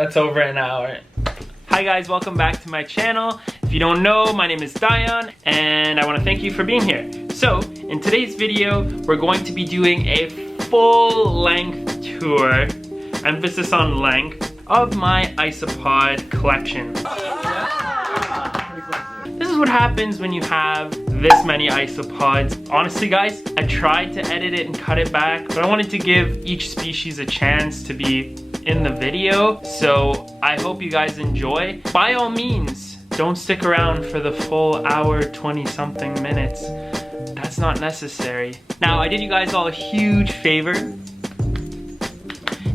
That's over an hour. Hi guys, welcome back to my channel. If you don't know, my name is Dion, and I want to thank you for being here. So, in today's video, we're going to be doing a full-length tour, emphasis on length, of my Isopod collection. This is what happens when you have this many Isopods. Honestly guys, I tried to edit it and cut it back, but I wanted to give each species a chance to be in the video, so I hope you guys enjoy. By all means, don't stick around for the full hour, 20 something minutes. That's not necessary. Now, I did you guys all a huge favor.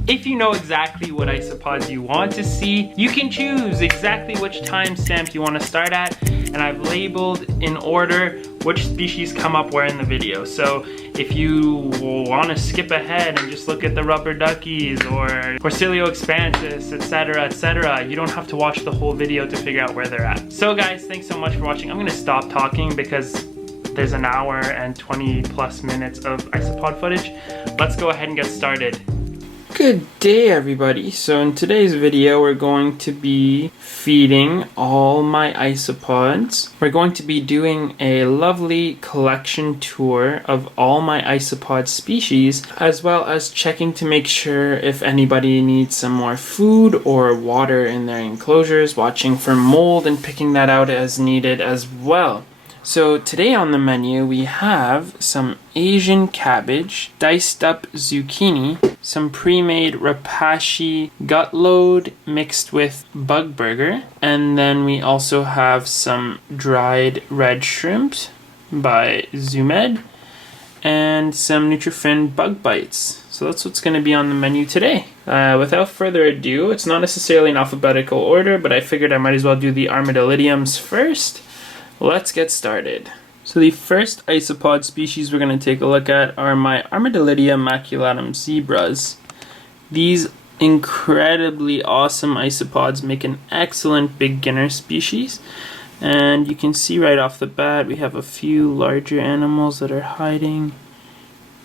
If you know exactly what isopods you want to see, you can choose exactly which timestamp you want to start at, and I've labeled in order which species come up where in the video. So if you want to skip ahead and just look at the rubber duckies or Porcellio expansus, etc., you don't have to watch the whole video to figure out where they're at. So guys, thanks so much for watching. I'm going to stop talking because there's an hour and 20 plus minutes of isopod footage. Let's go ahead and get started. Good day everybody. So in today's video we're going to be feeding all my isopods. We're going to be doing a lovely collection tour of all my isopod species, as well as checking to make sure if anybody needs some more food or water in their enclosures, watching for mold and picking that out as needed as well. So today on the menu we have some Asian cabbage, diced up zucchini, some pre-made rapashi gut load mixed with bug burger, and then we also have some dried red shrimps by Zumed, and some Nutrifin bug bites. So that's what's going to be on the menu today. Without further ado, it's not necessarily in alphabetical order, but I figured I might as well do the Armadillidiums first. Let's get started. So the first isopod species we're going to take a look at are my Armadillidium maculatum zebras. These incredibly awesome isopods make an excellent beginner species. And you can see right off the bat we have a few larger animals that are hiding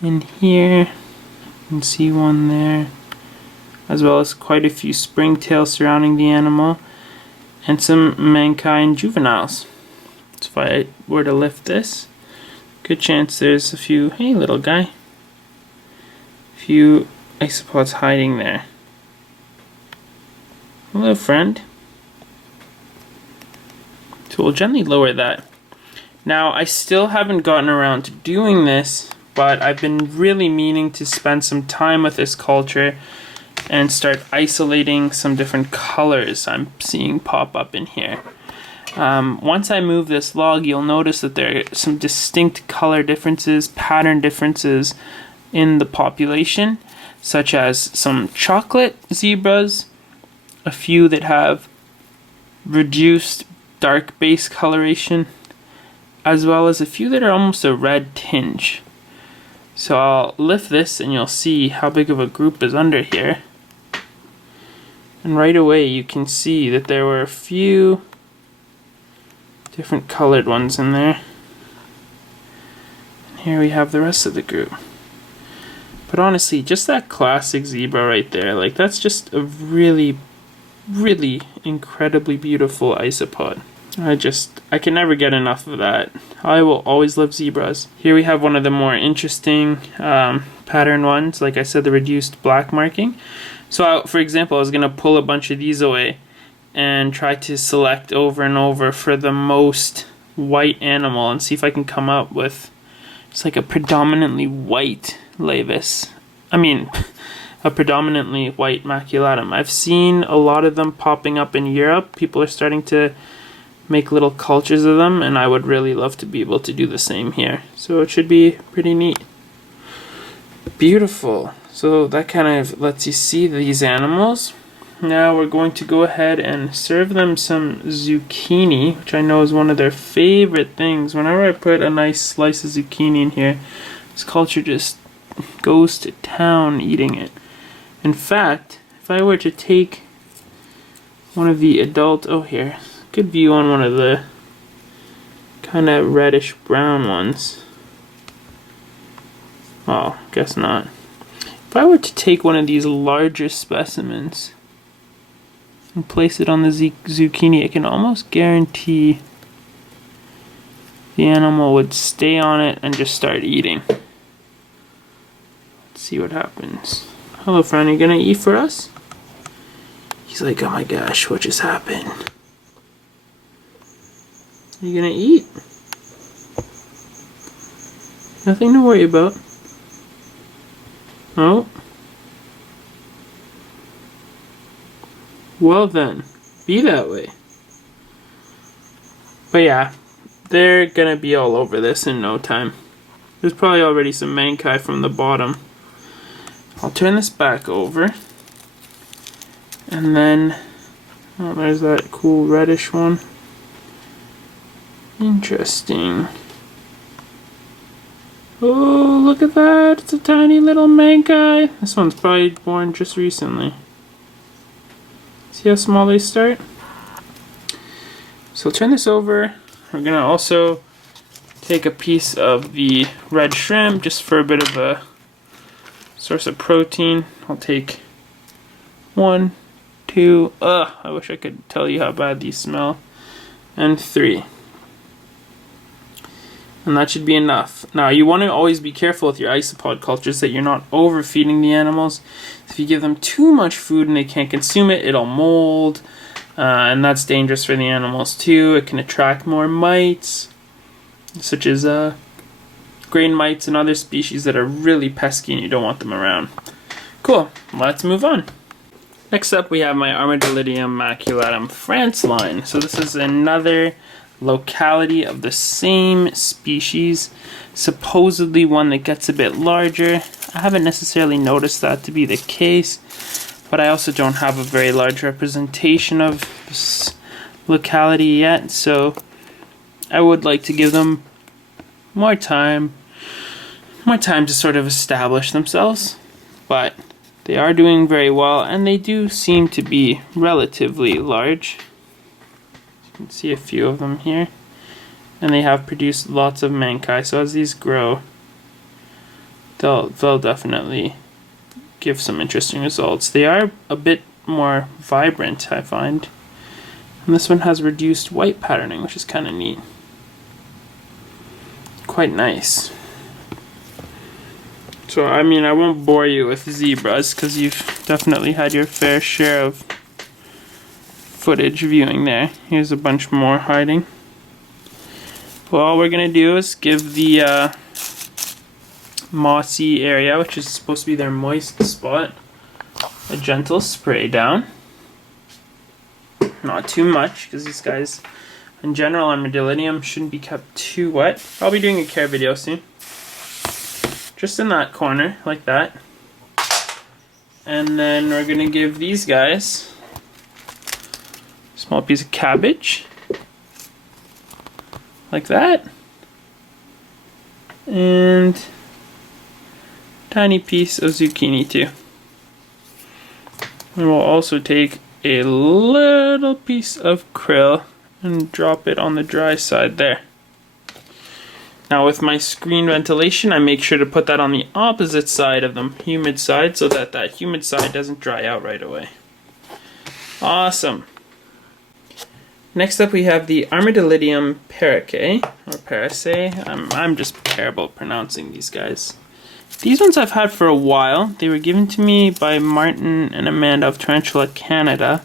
in here. You can see one there, as well as quite a few springtails surrounding the animal, and some mankind juveniles. So if I were to lift this, good chance there's a few, hey little guy, few isopods hiding there. Hello friend. So we'll gently lower that. Now I still haven't gotten around to doing this, but I've been really meaning to spend some time with this culture and start isolating some different colors I'm seeing pop up in here. Once I move this log, you'll notice that there are some distinct color differences, pattern differences in the population, such as some chocolate zebras, a few that have reduced dark base coloration, as well as a few that are almost a red tinge. So I'll lift this and you'll see how big of a group is under here. And right away you can see that there were a few different colored ones in there. And here we have the rest of the group. But honestly, just that classic zebra right there, like that's just a really, really incredibly beautiful isopod. I can never get enough of that. I will always love zebras. Here we have one of the more interesting pattern ones, like I said, the reduced black marking. So for example, I was going to pull a bunch of these away and try to select over and over for the most white animal and see if I can come up with just like a predominantly white laevis. I mean, a predominantly white maculatum. I've seen a lot of them popping up in Europe. People are starting to make little cultures of them, and I would really love to be able to do the same here. So it should be pretty neat. Beautiful. So that kind of lets you see these animals. Now we're going to go ahead and serve them some zucchini, which I know is one of their favorite things. Whenever I put a nice slice of zucchini in here, this culture just goes to town eating it. In fact, if I were to take one of the adult, oh here, good view on one of the kind of reddish brown ones. Oh, guess not. If I were to take one of these larger specimens and place it on the zucchini, I can almost guarantee the animal would stay on it and just start eating. Let's see what happens. Hello, friend, are you gonna eat for us? He's like, oh my gosh, what just happened? Are you gonna eat? Nothing to worry about. Oh. Well then, be that way. But yeah, they're gonna be all over this in no time. There's probably already some mankai from the bottom. I'll turn this back over. And then, oh, there's that cool reddish one. Interesting. Oh, look at that! It's a tiny little mankai. This one's probably born just recently. See how small they start? So turn this over. We're gonna also take a piece of the red shrimp just for a bit of a source of protein. I'll take 1, 2, I wish I could tell you how bad these smell, and 3. And that should be enough. Now you want to always be careful with your isopod cultures that you're not overfeeding the animals. If you give them too much food and they can't consume it, it'll mold, and that's dangerous for the animals too. It can attract more mites, such as grain mites and other species that are really pesky and you don't want them around. Cool, let's move on. Next up we have my Armadillidium maculatum France line. So this is another locality of the same species, supposedly one that gets a bit larger. I haven't necessarily noticed that to be the case, but I also don't have a very large representation of this locality yet, so I would like to give them more time to sort of establish themselves. But they are doing very well, and they do seem to be relatively large. You can see a few of them here, and they have produced lots of mankai, so as these grow they'll definitely give some interesting results. They are a bit more vibrant, I find, and this one has reduced white patterning, which is kind of neat. Quite nice. So I mean, I won't bore you with zebras because you've definitely had your fair share of footage viewing there. Here's a bunch more hiding. Well, all we're gonna do is give the mossy area, which is supposed to be their moist spot, a gentle spray down. Not too much, because these guys, in general, Armadillidium shouldn't be kept too wet. I'll be doing a care video soon. Just in that corner, like that. And then we're gonna give these guys small piece of cabbage, like that, and tiny piece of zucchini too. And we'll also take a little piece of krill and drop it on the dry side there. Now with my screen ventilation, I make sure to put that on the opposite side of the humid side so that that humid side doesn't dry out right away. Awesome. Next up we have the Armadillidium peraccae, or peraccae. I'm just terrible at pronouncing these guys. These ones I've had for a while. They were given to me by Martin and Amanda of Tarantula Canada.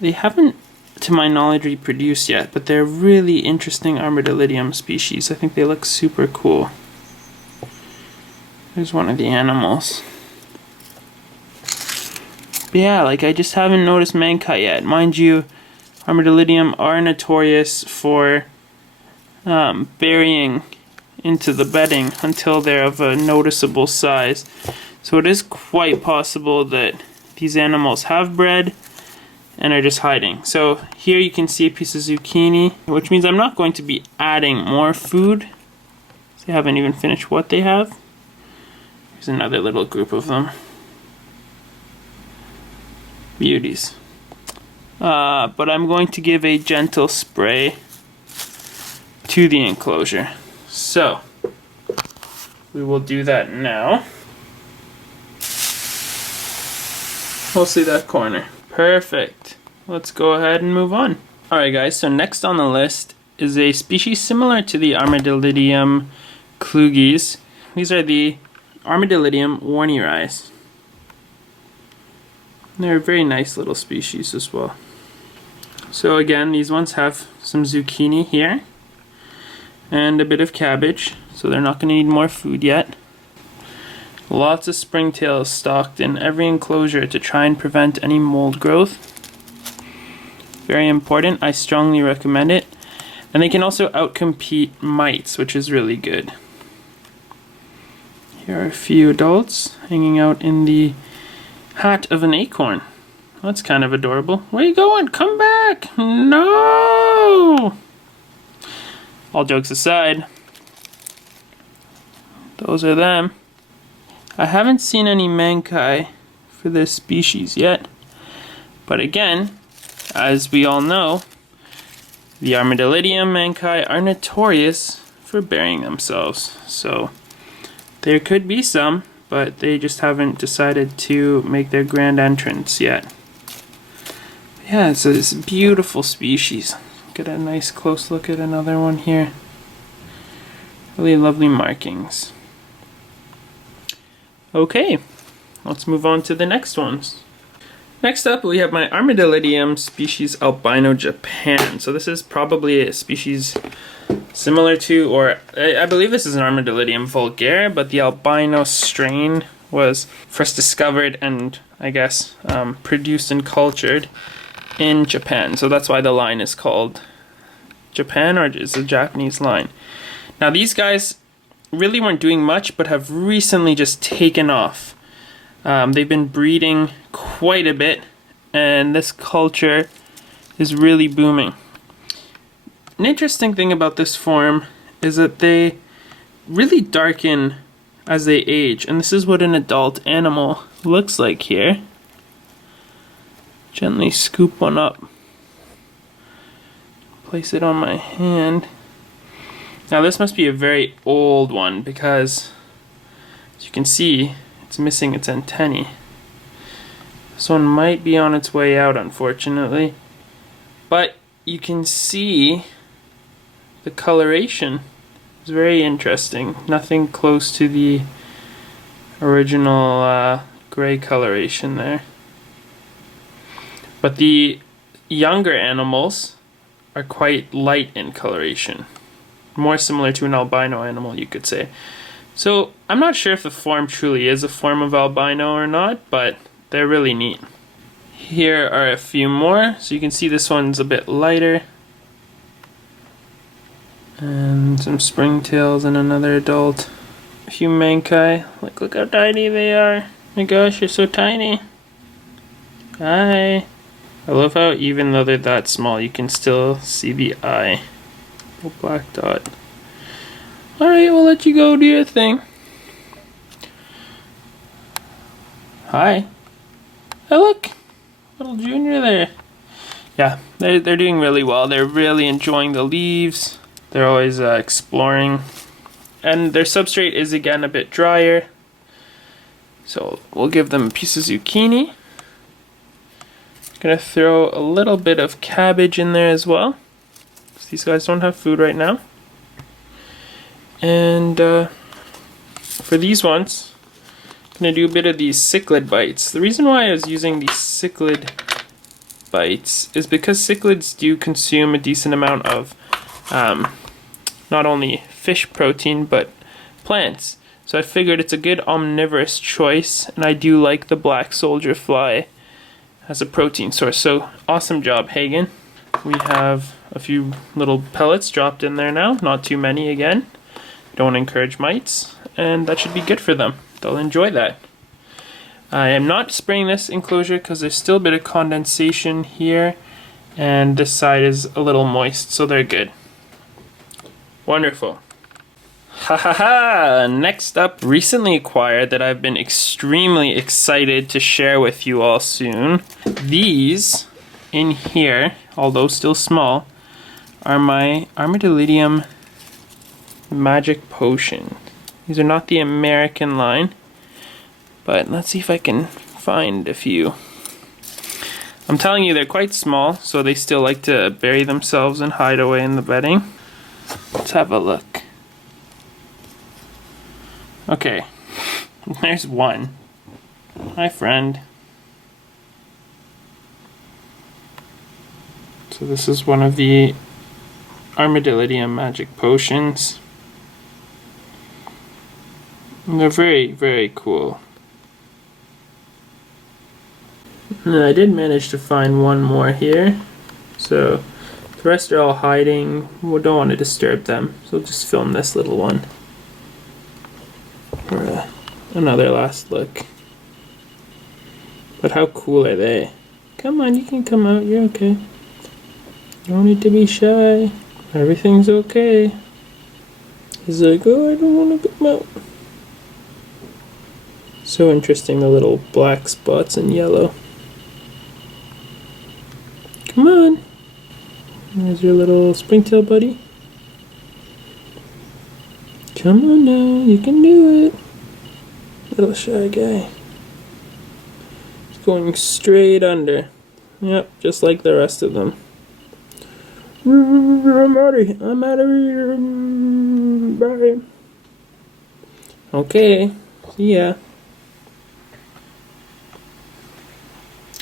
They haven't, to my knowledge, reproduced yet, but they're really interesting Armadillidium species. I think they look super cool. There's one of the animals. But yeah, like I just haven't noticed mankai yet. Mind you, Armadillidium are notorious for burying into the bedding until they're of a noticeable size. So it is quite possible that these animals have bred and are just hiding. So here you can see a piece of zucchini, which means I'm not going to be adding more food. They haven't even finished what they have. Here's another little group of them. Beauties. But I'm going to give a gentle spray to the enclosure. So, we will do that now. Mostly that corner. Perfect. let's go ahead and move on. Alright guys, so next on the list is a species similar to the Armadillidium klugii. These are the Armadillidium werneri. They're a very nice little species as well. So again, these ones have some zucchini here and a bit of cabbage, so they're not going to need more food yet. Lots of springtails stocked in every enclosure to try and prevent any mold growth. Very important, I strongly recommend it. And they can also outcompete mites, which is really good. Here are a few adults hanging out in the hat of an acorn. That's kind of adorable. Where are you going? Come back! No! All jokes aside, those are them. I haven't seen any maculatum for this species yet, but again, as we all know, the Armadillidium maculatum are notorious for burying themselves. So there could be some, but they just haven't decided to make their grand entrance yet. Yeah, it's a beautiful species. Get a nice close look at another one here. Really lovely markings. Okay, let's move on to the next ones. Next up, we have my Armadillidium species Albino Japan. So this is probably a species similar to, or I believe this is an Armadillidium vulgare, but the albino strain was first discovered and I guess produced and cultured in Japan. So that's why the line is called Japan, or is a Japanese line. Now these guys really weren't doing much, but have recently just taken off. They've been breeding quite a bit, and this culture is really booming. An interesting thing about this form is that they really darken as they age, and this is what an adult animal looks like here. Gently scoop one up. Place it on my hand. Now this must be a very old one because, as you can see, it's missing its antennae. This one might be on its way out, unfortunately. But you can see the coloration is very interesting. Nothing close to the original gray coloration there. But the younger animals are quite light in coloration. More similar to an albino animal, you could say. So I'm not sure if the form truly is a form of albino or not, but they're really neat. Here are a few more. So you can see this one's a bit lighter. And some springtails and another adult. A few maculatum. Like, look how tiny they are. Oh my gosh, you're so tiny. Hi. I love how even though they're that small, you can still see the eye. Little black dot. Alright, we'll let you go do your thing. Hi. Hey, look! Little junior there. Yeah, they're doing really well. They're really enjoying the leaves. They're always exploring. And their substrate is again a bit drier. So we'll give them a piece of zucchini. Gonna throw a little bit of cabbage in there as well. These guys don't have food right now. And for these ones, I'm going to do a bit of these cichlid bites. The reason why I was using these cichlid bites is because cichlids do consume a decent amount of not only fish protein, but plants. So I figured it's a good omnivorous choice, and I do like the black soldier fly as a protein source. So awesome job, Hagen. We have a few little pellets dropped in there now, not too many again. Don't encourage mites, and that should be good for them. They'll enjoy that. I am not spraying this enclosure because there's still a bit of condensation here, and this side is a little moist, so they're good. Wonderful. Ha ha ha! Next up, recently acquired that I've been extremely excited to share with you all soon. These in here, although still small, are my Armadillidium Magic Potion. These are not the American line, but let's see if I can find a few. I'm telling you, they're quite small, so they still like to bury themselves and hide away in the bedding. Let's have a look. Okay, there's one. Hi, friend. So this is one of the Armadillidium magic potions. And they're very, very cool. And I did manage to find one more here. So the rest are all hiding. We don't want to disturb them. So we'll just film this little one for another last look. But how cool are they? Come on, you can come out. You're okay. You don't need to be shy. Everything's okay. He's like, oh, I don't want to come out. So interesting, the little black spots and yellow. Come on. There's your little springtail buddy. Come on now, you can do it. Little shy guy. He's going straight under. Yep, just like the rest of them. I'm out of here. Bye. Okay, see ya.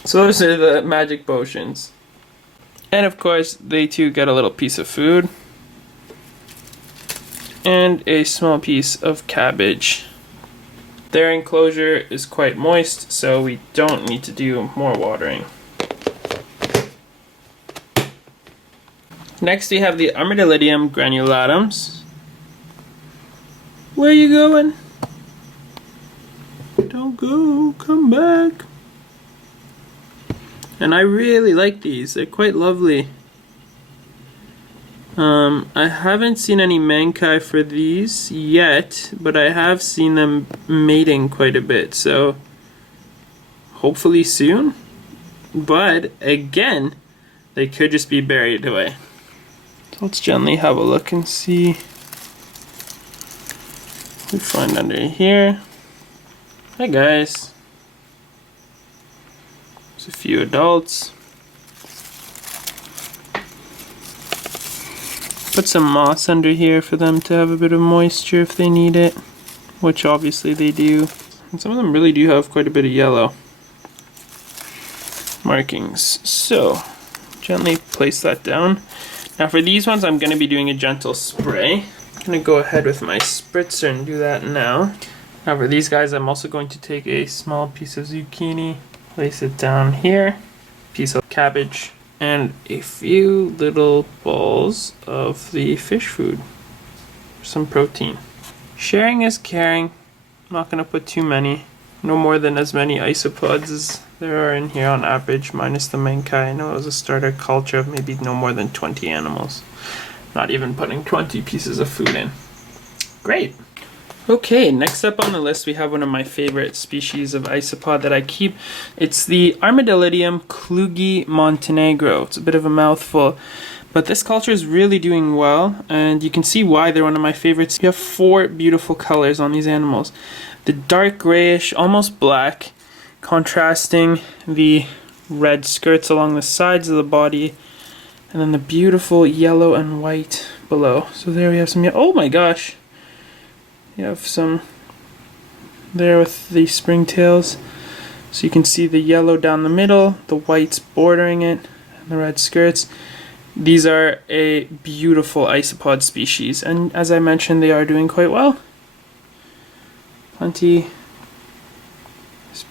So those are the magic potions. And of course, they too get a little piece of food. And a small piece of cabbage. Their enclosure is quite moist, so we don't need to do more watering. Next we have the Armadillidium granulatums. Where are you going? Don't go, come back. And I really like these, they're quite lovely. I haven't seen any maculae for these yet, but I have seen them mating quite a bit, so hopefully soon. But again, they could just be buried away. So let's gently have a look and see what we find under here. Hi guys. There's a few adults. Put some moss under here for them to have a bit of moisture if they need it, which obviously they do. And some of them really do have quite a bit of yellow markings. So, gently place that down. Now for these ones I'm going to be doing a gentle spray. I'm going to go ahead with my spritzer and do that now. Now for these guys I'm also going to take a small piece of zucchini, place it down here, piece of cabbage, and a few little balls of the fish food, some protein. Sharing is caring. I'm not going to put too many. No more than as many isopods as there are in here on average, minus the maculae. I know it was a starter culture of maybe no more than 20 animals. Not even putting 20 pieces of food in. Great. Okay, next up on the list we have one of my favorite species of isopod that I keep. It's the Armadillidium klugii Montenegro. It's a bit of a mouthful, but this culture is really doing well, and you can see why they're one of my favorites. You have 4 beautiful colors on these animals. The dark grayish, almost black, contrasting the red skirts along the sides of the body, and then the beautiful yellow and white below. So there we have some, oh my gosh! You have some there with the springtails, so you can see the yellow down the middle, the whites bordering it, and the red skirts. These are a beautiful isopod species, and as I mentioned, they are doing quite well. There's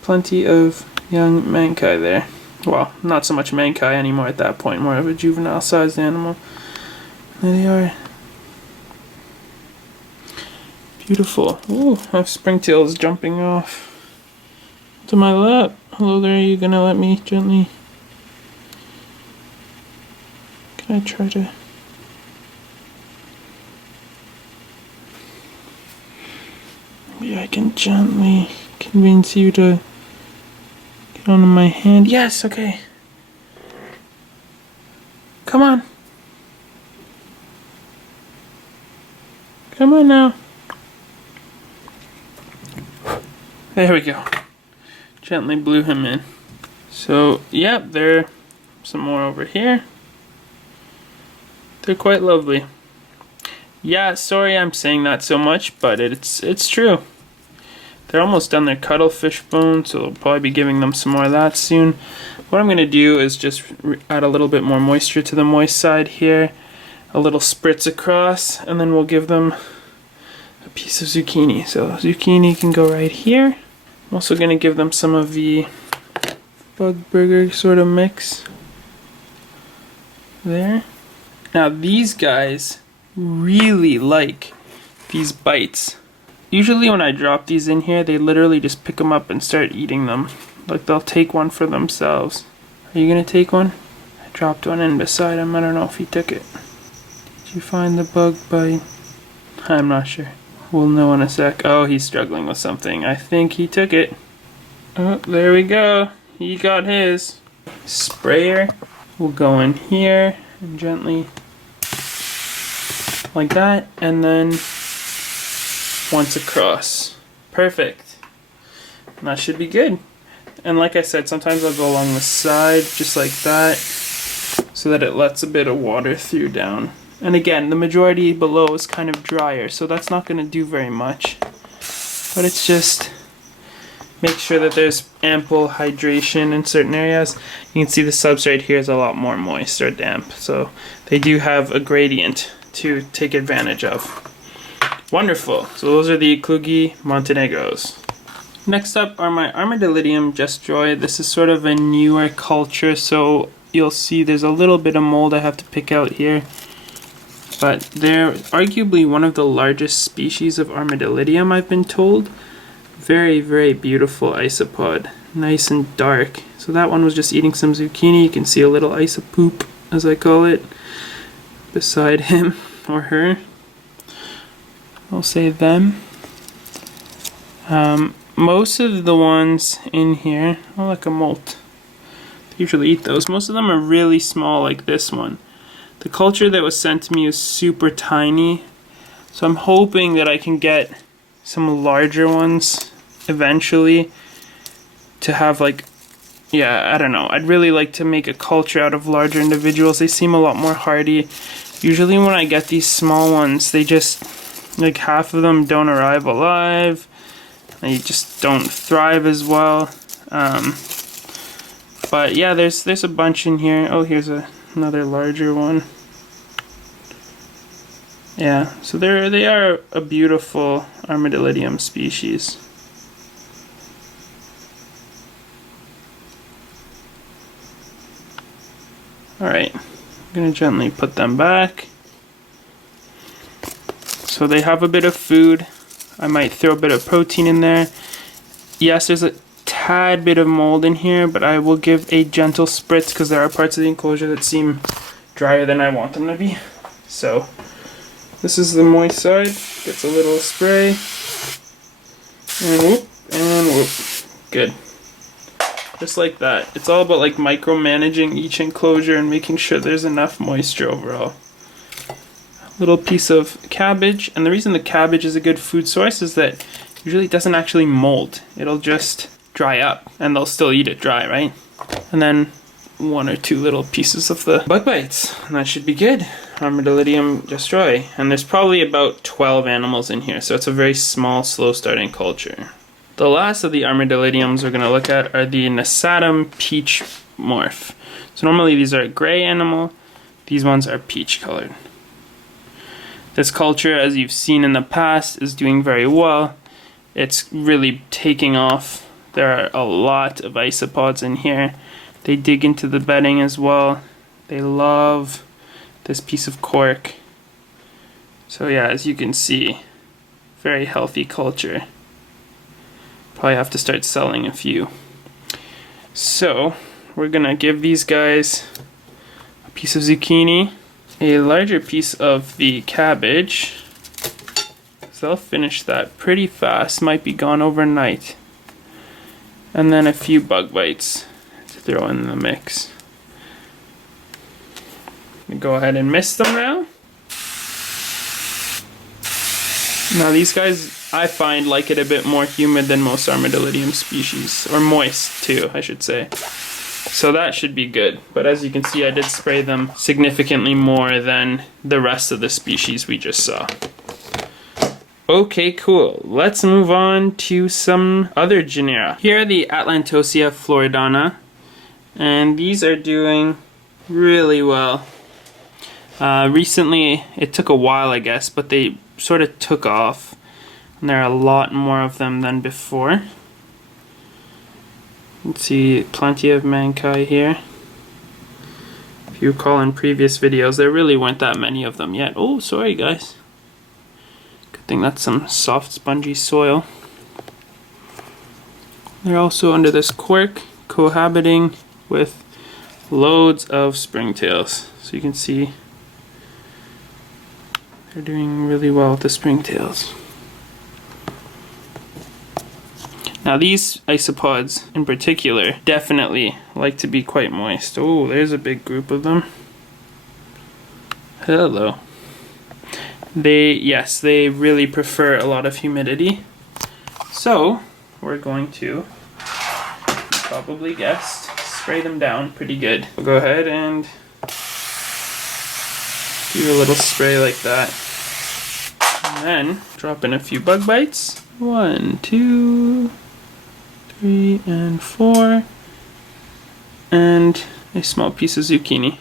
plenty of young maculae there. Well, not so much maculae anymore at that point, more of a juvenile sized animal. There they are. Beautiful. Ooh, I have springtails jumping off to my lap. Hello there, are you gonna let me gently? Can I try to? Maybe I can gently convince you to get onto my hand. Yes, okay. Come on. Come on now. There we go. Gently blew him in. So, yep, there are some more over here. They're quite lovely. Yeah, sorry I'm saying that so much, but it's true. They're almost done their cuttlefish bone, so I'll probably be giving them some more of that soon. What I'm going to do is just add a little bit more moisture to the moist side here. A little spritz across, and then we'll give them a piece of zucchini. So zucchini can go right here. I'm also going to give them some of the bug burger sort of mix. There. Now these guys really like these bites. Usually when I drop these in here, they literally just pick them up and start eating them. Like they'll take one for themselves. Are you gonna take one? I dropped one in beside him. I don't know if he took it. Did you find the bug bite? I'm not sure. We'll know in a sec. Oh, he's struggling with something. I think he took it. Oh, there we go. He got his. Sprayer will go in here and gently like that, and then once across. Perfect. And that should be good. And like I said, sometimes I'll go along the side just like that so that it lets a bit of water through down. And again, the majority below is kind of drier, so that's not going to do very much. But it's just make sure that there's ample hydration in certain areas. You can see the substrate here is a lot more moist or damp, so they do have a gradient to take advantage of. Wonderful. So those are the klugii Montenegros. Next up are my Armadillidium gestroi. This is sort of a newer culture, so you'll see there's a little bit of mold I have to pick out here. But they're arguably one of the largest species of Armadillidium, I've been told. Very, very beautiful isopod. Nice and dark. So that one was just eating some zucchini. You can see a little isopoop, as I call it, beside him or her. I'll say them. Most of the ones in here, oh, like a molt. They usually eat those. Most of them are really small, like this one. The culture that was sent to me is super tiny, so I'm hoping that I can get some larger ones eventually to have, like, yeah, I don't know. I'd really like to make a culture out of larger individuals. They seem a lot more hardy. Usually when I get these small ones, they just, like, half of them don't arrive alive. They just don't thrive as well. But yeah, there's a bunch in here. Oh, here's another larger one. Yeah, so they are a beautiful Armadillidium species. Alright, I'm going to gently put them back. So they have a bit of food. I might throw a bit of protein in there. Yes, there's a tad bit of mold in here, but I will give a gentle spritz because there are parts of the enclosure that seem drier than I want them to be. So this is the moist side. Gets a little spray. And whoop, and whoop. Good. Just like that. It's all about like micromanaging each enclosure and making sure there's enough moisture overall. Little piece of cabbage, and the reason the cabbage is a good food source is that usually it doesn't actually mold. It'll just dry up, and they'll still eat it dry, right? And then one or two little pieces of the bug bites, and that should be good. Armadillidium gestroi, and there's probably about 12 animals in here, so it's a very small, slow-starting culture. The last of the Armadillidiums we're going to look at are the nasatum peach morph. So normally these are a gray animal, these ones are peach colored. This culture, as you've seen in the past, is doing very well. It's really taking off. There are a lot of isopods in here. They dig into the bedding as well. They love this piece of cork. So yeah, as you can see, very healthy culture. Probably have to start selling a few. So we're gonna give these guys a piece of zucchini, a larger piece of the cabbage, so they'll finish that pretty fast, might be gone overnight, and then a few bug bites to throw in the mix. Go ahead and mist them now. Now these guys, I find, like it a bit more humid than most Armadillidium species, or moist too, I should say. So that should be good. But as you can see, I did spray them significantly more than the rest of the species we just saw. Okay, cool. Let's move on to some other genera. Here are the Atlantoscia floridana, and these are doing really well. Recently, it took a while, I guess, but they sort of took off, and there are a lot more of them than before. Let's see, plenty of maculatum here. If you recall in previous videos, there really weren't that many of them yet. Oh, sorry guys. Good thing that's some soft, spongy soil. They're also under this quirk, cohabiting with loads of springtails. So you can see they're doing really well with the springtails. Now these isopods in particular definitely like to be quite moist. Oh, there's a big group of them. Hello. Yes, they really prefer a lot of humidity. So we're going to, you probably guessed, spray them down pretty good. We'll go ahead and do a little spray like that. And then drop in a few bug bites. 1, 2, 3, and 4. And a small piece of zucchini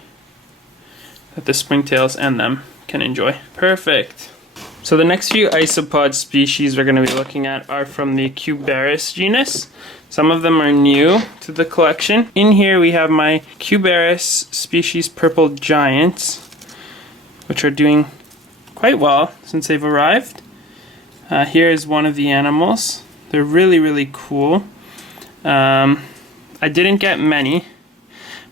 that the springtails and them can enjoy. Perfect. So the next few isopod species we're going to be looking at are from the Cubaris genus. Some of them are new to the collection. In here we have my Cubaris species purple giants, which are doing quite well since they've arrived. Here is one of the animals. They're really cool. I didn't get many,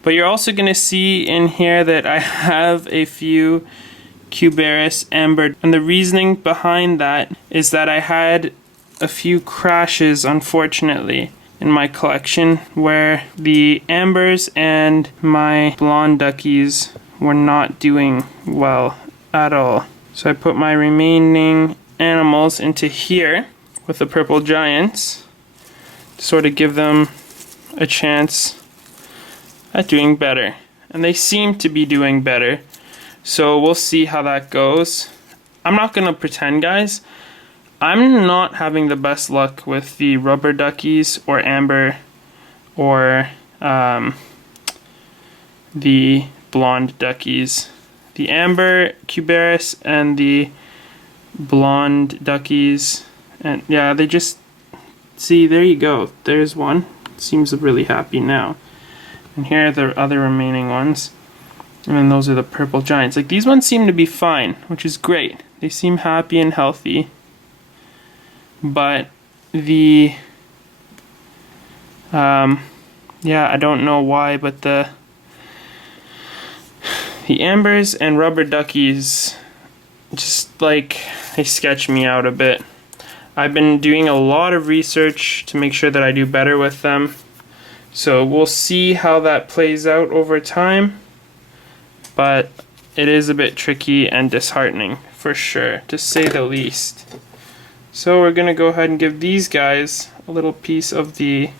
but you're also going to see in here that I have a few Cubaris amber, and the reasoning behind that is that I had a few crashes, unfortunately, in my collection where the ambers and my blonde duckies were not doing well at all. So I put my remaining animals into here with the purple giants to sort of give them a chance at doing better. And they seem to be doing better. So we'll see how that goes. I'm not going to pretend, guys. I'm not having the best luck with the rubber duckies or amber or the blonde duckies. The amber Cubaris and the blonde duckies, and yeah, they just, see, there you go. There's one. Seems really happy now. And here are the other remaining ones. And then those are the purple giants. Like, these ones seem to be fine, which is great. They seem happy and healthy. But the yeah, I don't know why, but the ambers and rubber duckies just, like, they sketch me out a bit. I've been doing a lot of research to make sure that I do better with them. So we'll see how that plays out over time. But it is a bit tricky and disheartening, for sure, to say the least. So we're going to go ahead and give these guys a little piece of the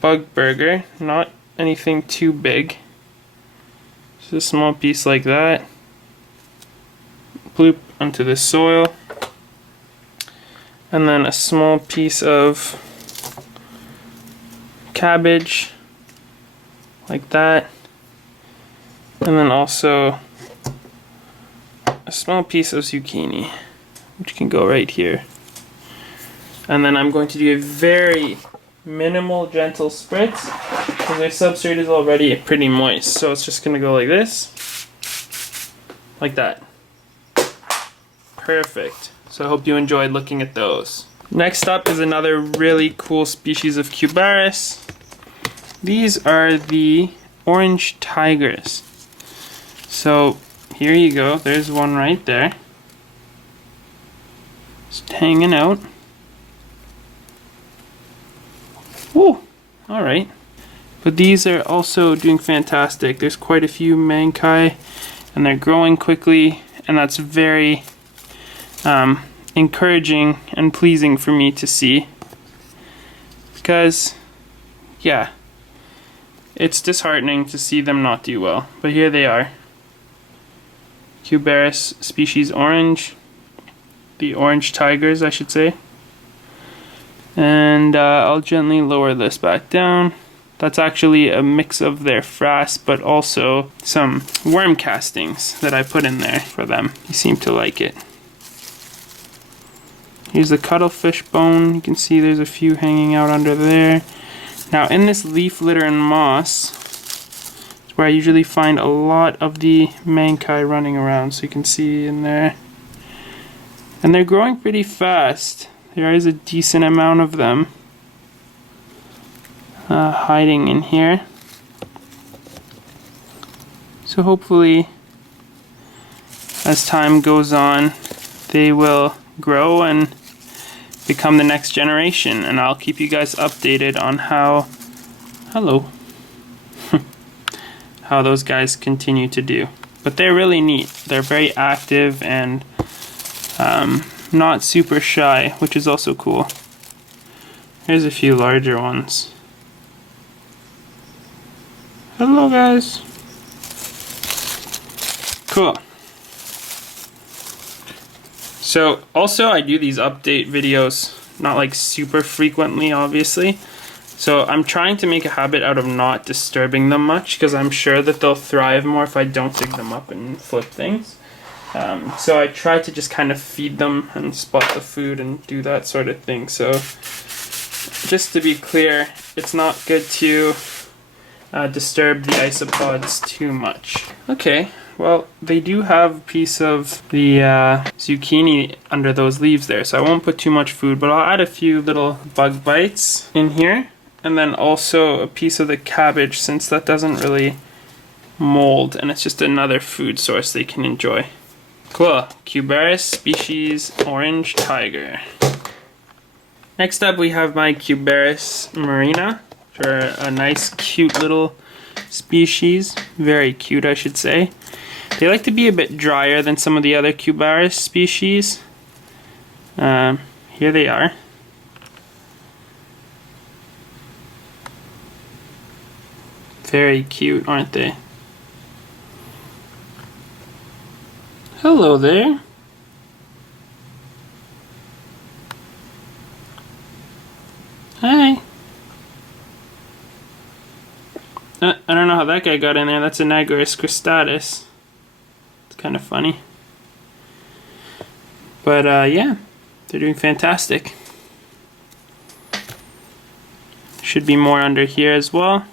bug burger. Not anything too big. Just a small piece like that. Bloop onto the soil. And then a small piece of cabbage, like that. And then also a small piece of zucchini, which can go right here. And then I'm going to do a very minimal, gentle spritz, because their substrate is already pretty moist. So it's just going to go like this, like that. Perfect. So I hope you enjoyed looking at those. Next up is another really cool species of Cubaris. These are the orange tigers. So here you go, there's one right there. Just hanging out. Woo! Alright. But these are also doing fantastic. There's quite a few maculae, and they're growing quickly, and that's very encouraging and pleasing for me to see. Because, yeah, it's disheartening to see them not do well. But here they are. Cubaris species orange. The orange tigers, I should say. And I'll gently lower this back down. That's actually a mix of their frass, but also some worm castings that I put in there for them. They seem to like it. Here's the cuttlefish bone. You can see there's a few hanging out under there. Now in this leaf litter and moss, it's where I usually find a lot of the maculatum running around. So you can see in there. And they're growing pretty fast. There is a decent amount of them hiding in here. So hopefully, as time goes on, they will grow and become the next generation. And I'll keep you guys updated on how, how those guys continue to do. But they're really neat. They're very active and not super shy, which is also cool. Here's a few larger ones. Hello guys. Cool. So also I do these update videos not like super frequently, obviously. So I'm trying to make a habit out of not disturbing them much, because I'm sure that they'll thrive more if I don't dig them up and flip things. So I try to just kind of feed them and spot the food and do that sort of thing. So just to be clear, it's not good to disturb the isopods too much. Okay, well they do have a piece of the zucchini under those leaves there, so I won't put too much food, but I'll add a few little bug bites in here, and then also a piece of the cabbage, since that doesn't really mold and it's just another food source they can enjoy. Cool. Cubaris species orange tiger. Next up we have my Cubaris murina, which are a nice cute little species. Very cute, I should say. They like to be a bit drier than some of the other Cubaris species. Here they are. Very cute, aren't they? Hello there. Hi. I don't know how that guy got in there. That's a Nagurus cristatus. It's kind of funny. But yeah, they're doing fantastic. Should be more under here as well.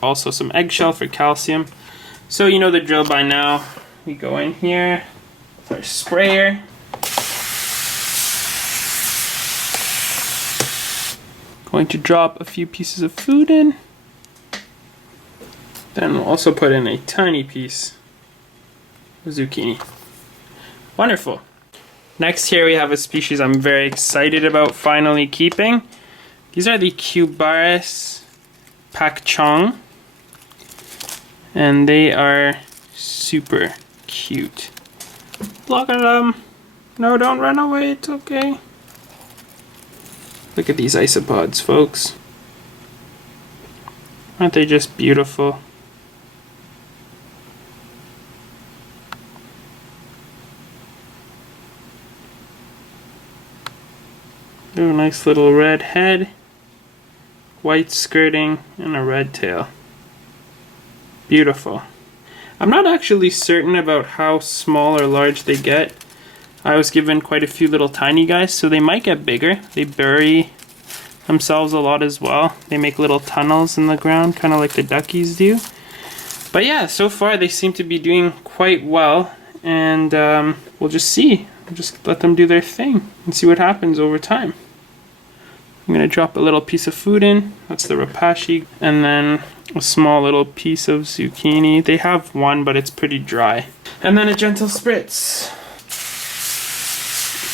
Also some eggshell for calcium. So you know the drill by now. We go in here with our sprayer. Going to drop a few pieces of food in. Then we'll also put in a tiny piece of zucchini. Wonderful. Next here we have a species I'm very excited about finally keeping. These are the Cubaris Pak Chong. And they are super cute. Look at them. No, don't run away, it's okay. Look at these isopods, folks. Aren't they just beautiful? Ooh, nice little red head, white skirting, and a red tail. Beautiful. I'm not actually certain about how small or large they get. I was given quite a few little tiny guys, so they might get bigger. They bury themselves a lot as well. They make little tunnels in the ground, kind of like the duckies do. But yeah, so far they seem to be doing quite well, and we'll just see. We'll just let them do their thing and see what happens over time. I'm going to drop a little piece of food in. That's the rapashi. And then a small little piece of zucchini. They have one, but it's pretty dry. And then a gentle spritz.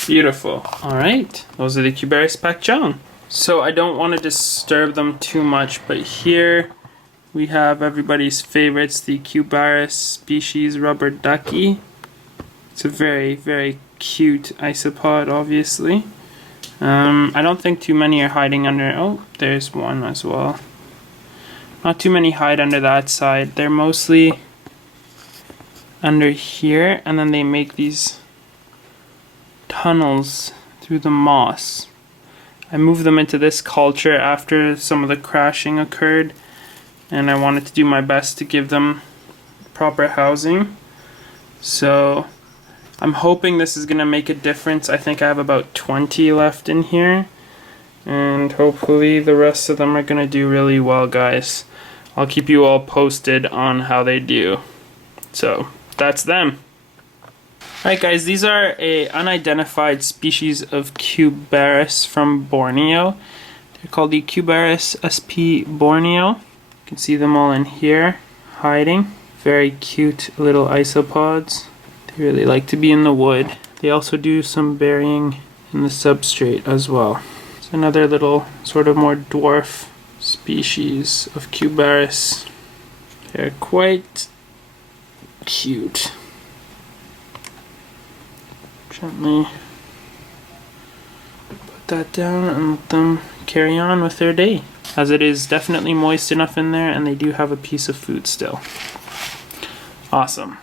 Beautiful. Alright, those are the Cubaris Pak Chong. So I don't want to disturb them too much, but here we have everybody's favorites, the Cubaris species rubber ducky. It's a very, very cute isopod, obviously. I don't think too many are hiding under. Oh, there's one as well. Not too many hide under that side. They're mostly under here, and then they make these tunnels through the moss. I moved them into this culture after some of the crashing occurred, and I wanted to do my best to give them proper housing. So I'm hoping this is gonna make a difference. I think I have about 20 left in here, and hopefully the rest of them are gonna do really well, guys. I'll keep you all posted on how they do. So that's them. Alright guys, these are a unidentified species of Cubaris from Borneo. They're called the Cubaris Borneo. You can see them all in here, hiding. Very cute little isopods. They really like to be in the wood. They also do some burying in the substrate as well. It's another little sort of more dwarf species of Cubaris. They're quite cute. Gently put that down and let them carry on with their day, as it is definitely moist enough in there and they do have a piece of food still. Awesome.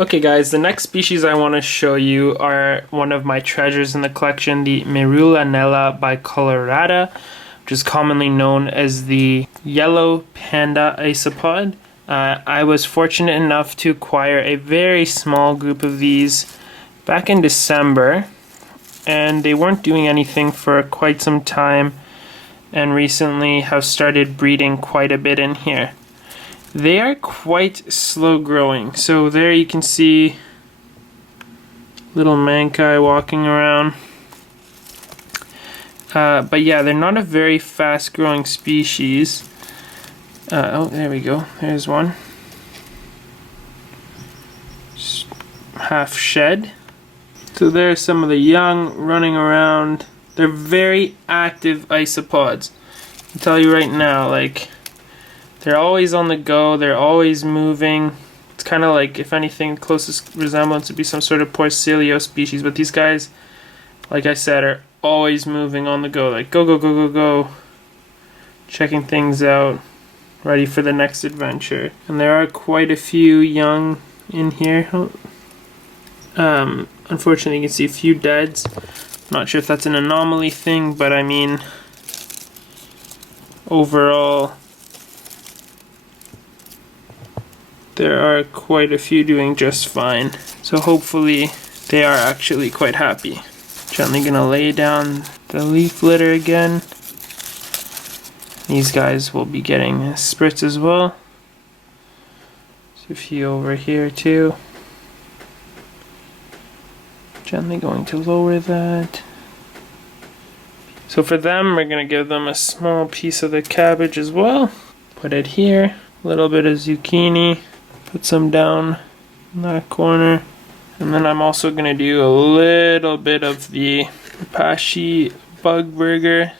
Okay guys, the next species I want to show you are one of my treasures in the collection, the Merulanella bicolorata, which is commonly known as the yellow panda isopod. I was fortunate enough to acquire a very small group of these back in December, and they weren't doing anything for quite some time, and recently have started breeding quite a bit in here. They are quite slow growing, so there you can see little maculatum walking around. But yeah, they're not a very fast growing species. Oh, there we go, there's one. Just half shed. So there's some of the young running around. They're very active isopods. I'll tell you right now, like, they're always on the go, they're always moving. It's kind of like, if anything, the closest resemblance would be some sort of Porcellio species, but these guys, like I said, are always moving on the go, like go, go, go, go, go, checking things out, ready for the next adventure. And there are quite a few young in here. Unfortunately, you can see a few deads. Not sure if that's an anomaly thing, but I mean, overall, there are quite a few doing just fine. So hopefully they are actually quite happy. Gently gonna lay down the leaf litter again. These guys will be getting spritz as well. There's a few over here too. Gently going to lower that. So for them, we're gonna give them a small piece of the cabbage as well. Put it here. A little bit of zucchini. Put some down in that corner. And then I'm also gonna do a little bit of the Apache bug burger.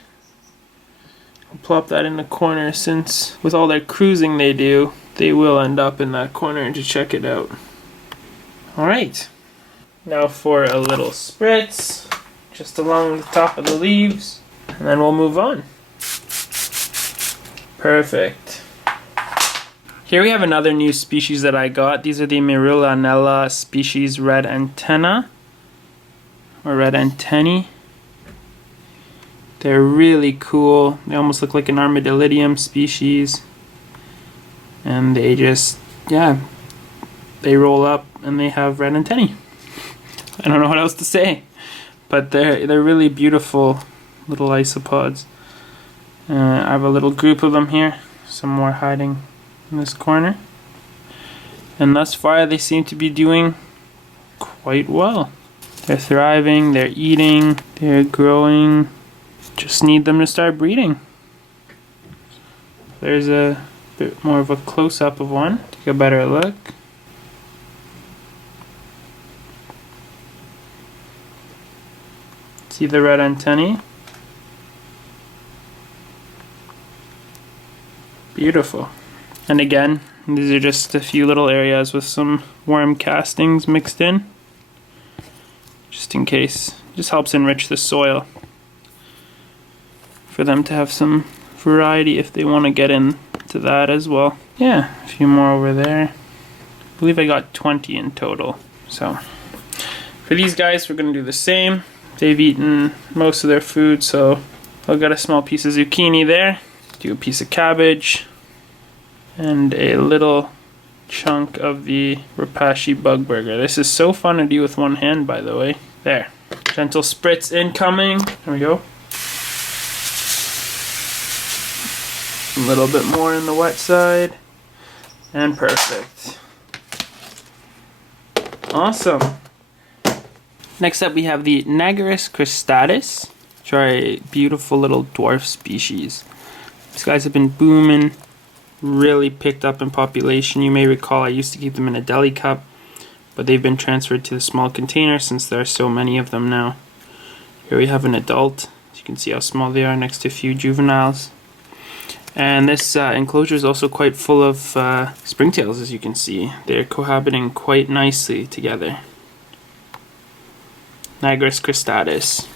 I'll plop that in the corner, since with all their cruising they do, they will end up in that corner to check it out. Alright. Now for a little spritz, just along the top of the leaves, and then we'll move on. Perfect. Here we have another new species that I got. These are the Merulanella species red antenna, or red antennae. They're really cool. They almost look like an Armadillidium species. And they just, yeah, they roll up and they have red antennae. I don't know what else to say, but they're really beautiful little isopods. I have a little group of them here, some more hiding in this corner, and thus far they seem to be doing quite well. They're thriving, they're eating, they're growing. Just need them to start breeding. There's a bit more of a close-up of one, take a better look. See the red antennae? Beautiful. And again, these are just a few little areas with some worm castings mixed in, just in case. Just helps enrich the soil. for them to have some variety if they want to get into that as well. Yeah, a few more over there. I believe I got 20 in total. So for these guys, we're going to do the same. They've eaten most of their food, so I'll get a small piece of zucchini there, do a piece of cabbage, and a little chunk of the rapashi bug burger. This is so fun to do with one hand, by the way. There. Gentle spritz incoming. There we go. A little bit more in the wet side. And perfect. Awesome. Next up we have the Nagurus cristatus, which are a beautiful little dwarf species. These guys have been booming, really picked up in population. You may recall I used to keep them in a deli cup, but they've been transferred to the small container since there are so many of them now. Here we have an adult. As you can see how small they are next to a few juveniles. And this enclosure is also quite full of springtails, as you can see. They're cohabiting quite nicely together. Nagurus cristatus.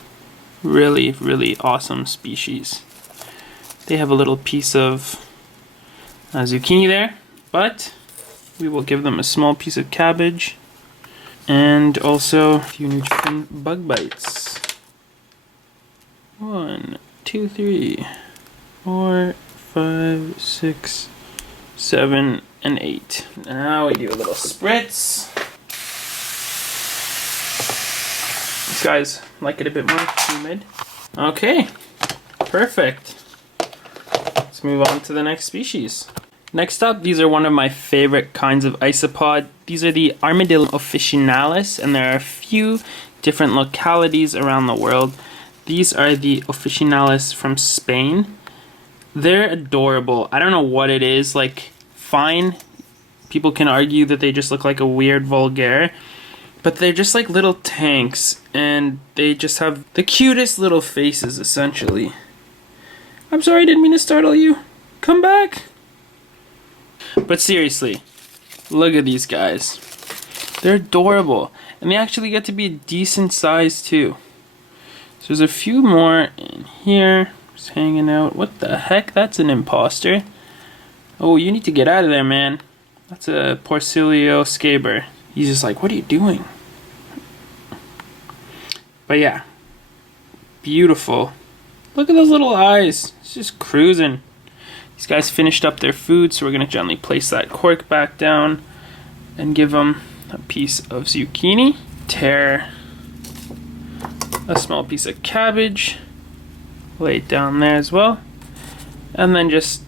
Really, really awesome species. They have a little piece of zucchini there, but we will give them a small piece of cabbage and also a few nutrient bug bites. 1, 2, 3, 4, 5, 6, 7, and 8. Now we do a little spritz. These guys like it a bit more humid. Okay, perfect. Let's move on to the next species. Next up, these are one of my favorite kinds of isopod. These are the Armadillidium officinalis, and there are a few different localities around the world. These are the officinalis from Spain. They're adorable. I don't know what it is, like, fine. People can argue that they just look like a weird vulgare, but they're just like little tanks, and they just have the cutest little faces, essentially. I'm sorry, I didn't mean to startle you. Come back. But seriously, look at these guys. They're adorable, and they actually get to be a decent size too. So there's a few more in here, just hanging out. What the heck? That's an imposter. Oh, you need to get out of there, man. That's a Porcellio scaber. He's just like, what are you doing? But yeah, beautiful. Look at those little eyes. It's just cruising. These guys finished up their food, so we're going to gently place that cork back down and give them a piece of zucchini. Tear a small piece of cabbage. Lay it down there as well. And then just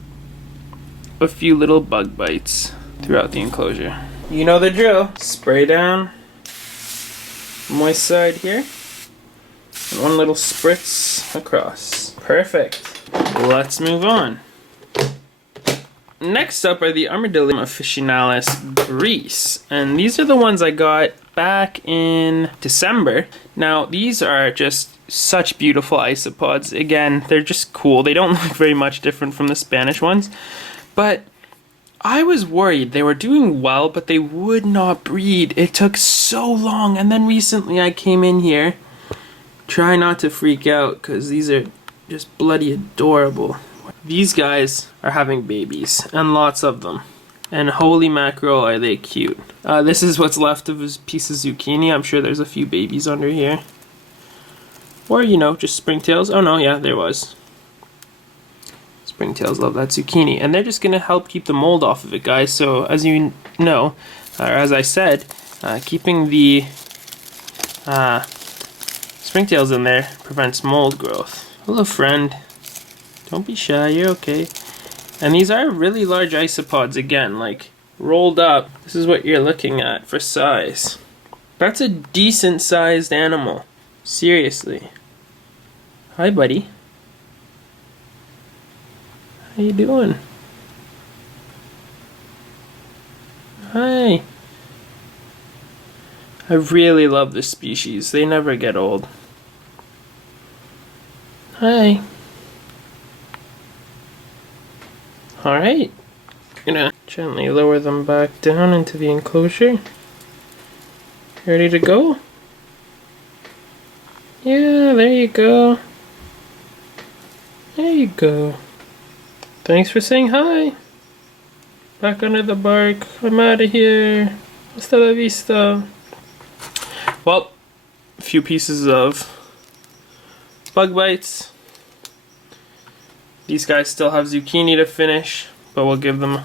a few little bug bites throughout the enclosure. You know the drill. Spray down. Moist side here. And one little spritz across. Perfect. Let's move on. Next up are the Armadillidium officinalis Greece, and these are the ones I got back in December. Now these are just such beautiful isopods. Again, they're just cool. They don't look very much different from the Spanish ones, but I was worried. They were doing well, but they would not breed. It took so long, and then recently I came in here. Try not to freak out, because these are just bloody adorable. These guys are having babies, and lots of them. And holy mackerel, are they cute. This is what's left of his piece of zucchini. I'm sure there's a few babies under here. Or, you know, just springtails. Oh no, yeah, there was. Springtails love that zucchini. And they're just going to help keep the mold off of it, guys. So, as you know, or as I said, keeping the springtails in there prevents mold growth. Hello, friend. Don't be shy, you're okay. And these are really large isopods again, like rolled up. This is what you're looking at for size. That's a decent sized animal. Seriously. Hi, buddy. How you doing? Hi. I really love this species. They never get old. Hi. Alright, I'm gonna gently lower them back down into the enclosure. Ready to go? Yeah, there you go. Hey, you go. Thanks for saying hi. Back under the bark. I'm out of here. Hasta la vista. Well, a few pieces of bug bites. These guys still have zucchini to finish, but we'll give them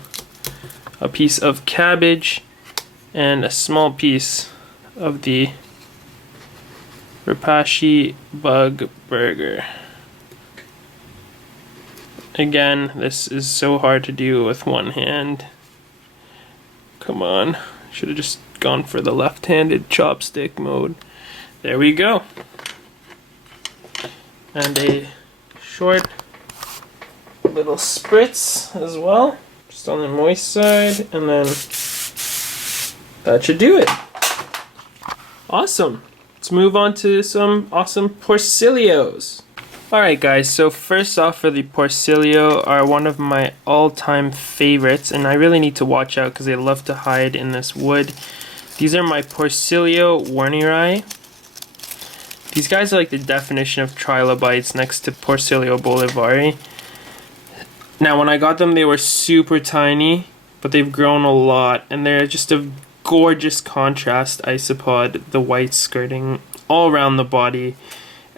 a piece of cabbage and a small piece of the Repashy bug burger. Again, this is so hard to do with one hand. Come on, should have just gone for the left-handed chopstick mode. There we go. And a short little spritz as well, just on the moist side, and then that should do it. Awesome. Let's move on to some awesome Porcillios. Alright guys, so first off for the Porcellio are one of my all-time favorites, and I really need to watch out because they love to hide in this wood. These are my Porcellio werneri. These guys are like the definition of trilobites next to Porcellio bolivari. Now when I got them they were super tiny, but they've grown a lot, and they're just a gorgeous contrast isopod, the white skirting all around the body,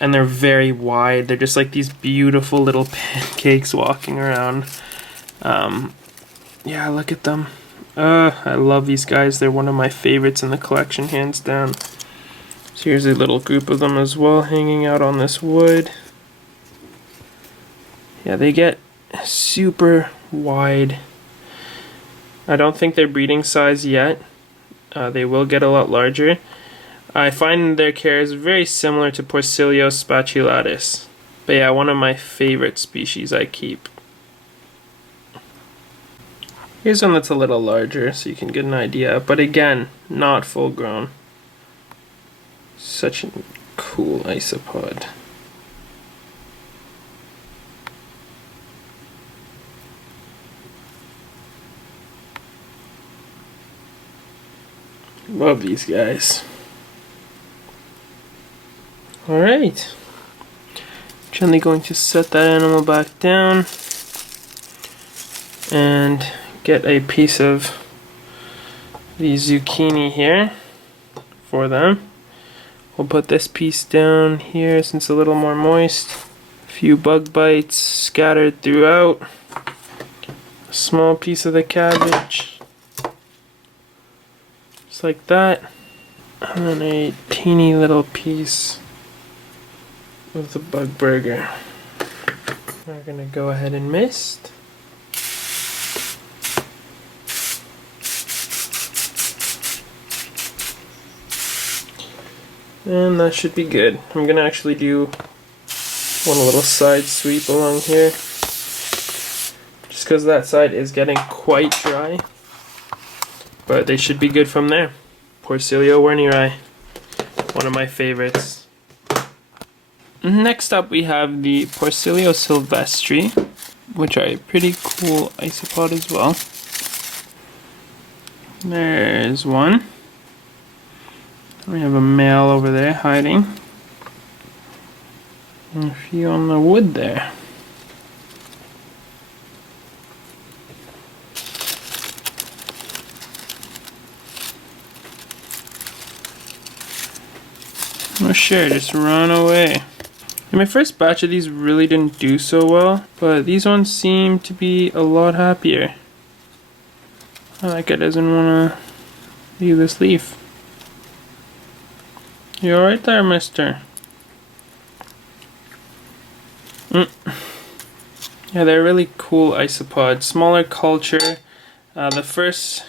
and they're very wide. They're just like these beautiful little pancakes walking around. Yeah, look at them. I love these guys. They're one of my favorites in the collection, hands down. So here's a little group of them as well hanging out on this wood. Yeah, they get super wide. I don't think they're breeding size yet. They will get a lot larger. I find their care is very similar to Porcellio spatulatus. But yeah, one of my favorite species I keep. Here's one that's a little larger so you can get an idea, but again, not full grown. Such a cool isopod. Love these guys. Alright. Gently going to set that animal back down and get a piece of the zucchini here for them. We'll put this piece down here since it's a little more moist. A few bug bites scattered throughout. A small piece of the cabbage. Just like that. And then a teeny little piece of the bug burger. We're gonna go ahead and mist. And that should be good. I'm gonna actually do one little side sweep along here, just because that side is getting quite dry. But they should be good from there. Porcellio werneri, one of my favorites. Next up we have the Porcellio silvestri, which are a pretty cool isopod as well. There's one. We have a male over there hiding. And a few on the wood there. Oh sure, just run away. And my first batch of these really didn't do so well, but these ones seem to be a lot happier. I like it doesn't want to leave this leaf. You alright there, mister? Yeah, they're really cool isopods. Smaller culture. The first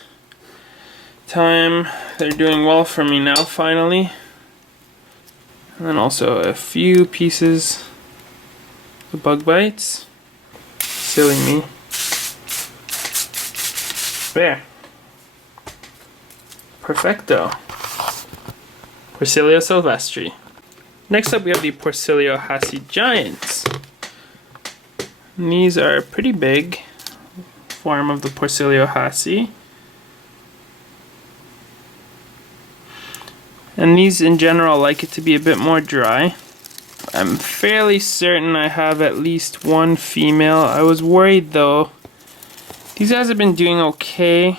time they're doing well for me now, finally. And then also a few pieces of bug bites. Silly me. There. Perfecto. Porcellio silvestri. Next up we have the Porcellio haasi giants. And these are pretty big form of the Porcellio haasi. And these in general like it to be a bit more dry. I'm fairly certain I have at least one female. I was worried though. These guys have been doing okay,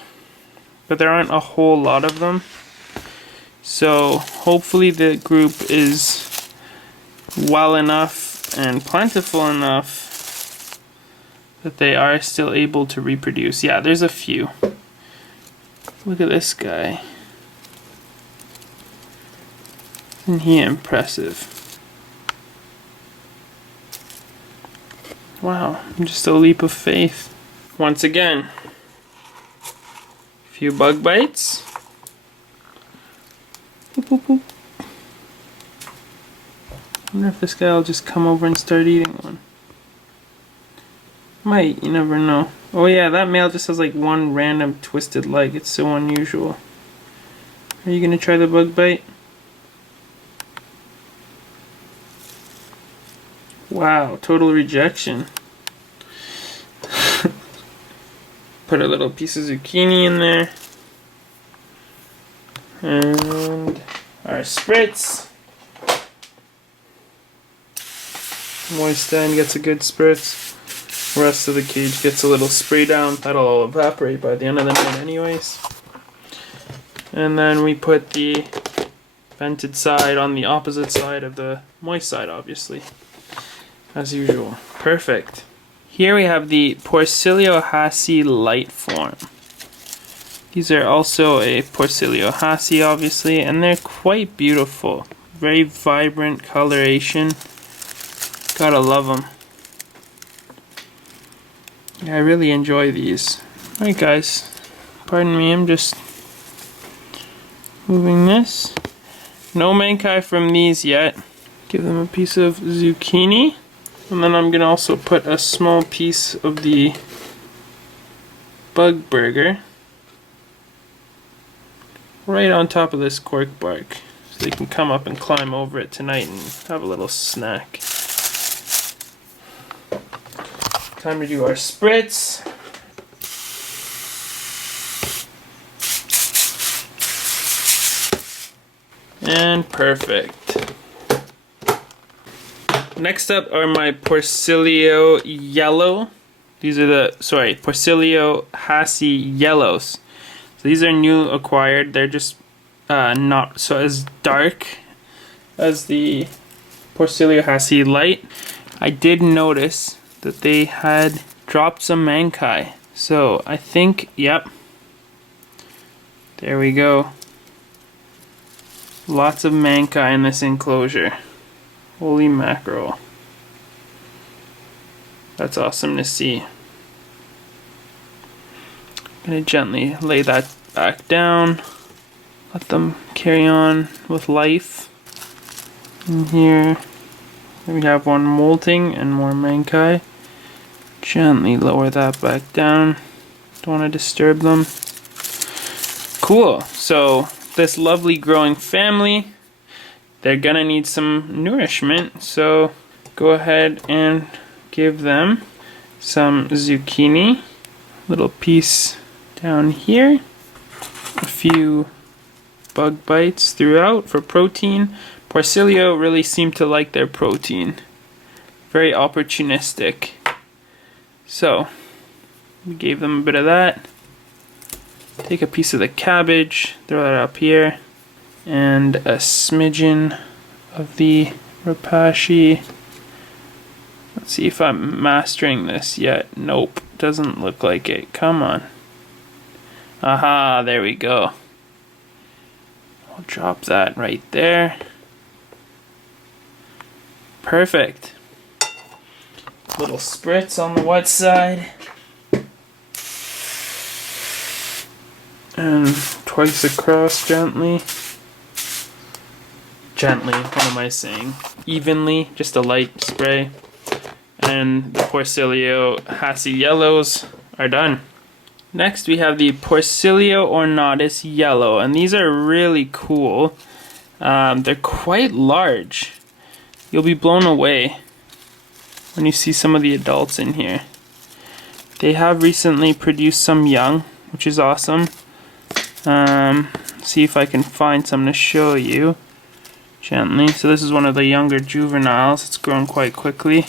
but there aren't a whole lot of them. So hopefully the group is well enough and plentiful enough that they are still able to reproduce. Yeah, there's a few. Look at this guy. Isn't he impressive? Wow, just a leap of faith. Once again, a few bug bites. Boop, boop, boop. I wonder if this guy will just come over and start eating one. Might, you never know. Oh yeah, that male just has like one random twisted leg. It's so unusual. Are you gonna try the bug bite? Wow, total rejection. Put a little piece of zucchini in there. And our spritz. Moisten gets a good spritz. The rest of the cage gets a little spray down. That'll all evaporate by the end of the night anyways. And then we put the vented side on the opposite side of the moist side, obviously. As usual. Perfect. Here we have the Porcellio haasi light form. These are also a Porcellio haasi, obviously, and they're quite beautiful. Very vibrant coloration. Gotta love them. Yeah, I really enjoy these. Alright guys, pardon me, I'm just moving this. No mankai from these yet. Give them a piece of zucchini. And then I'm gonna also put a small piece of the bug burger right on top of this cork bark, so they can come up and climb over it tonight and have a little snack. Time to do our spritz. And perfect. Next up are my Porcellio yellow. These are the, Porcellio haasi yellows. So these are new acquired. They're just not so as dark as the Porcellio haasi light. I did notice that they had dropped some mankai. So I think, yep. There we go. Lots of mankai in this enclosure. Holy mackerel. That's awesome to see. I'm gonna gently lay that back down. Let them carry on with life. And here we have one molting and more mankai. Gently lower that back down. Don't want to disturb them. Cool. So this lovely growing family, they're gonna need some nourishment, so go ahead and give them some zucchini, little piece down here, a few bug bites throughout for protein. Porcellio really seem to like their protein. Very opportunistic. So we gave them a bit of that. Take a piece of the cabbage, throw that up here. And a smidgen of the rapashi. Let's see if I'm mastering this yet. Nope, doesn't look like it. Come on. Aha, there we go. I'll drop that right there. Perfect. Little spritz on the wet side. And twice across gently. Gently, what am I saying? Evenly, just a light spray. And the Porcellio haasi yellows are done. Next we have the Porcellio ornatus yellow, and these are really cool. They're quite large. You'll be blown away when you see some of the adults in here. They have recently produced some young, which is awesome. See if I can find some to show you. gently. So this is one of the younger juveniles. It's grown quite quickly.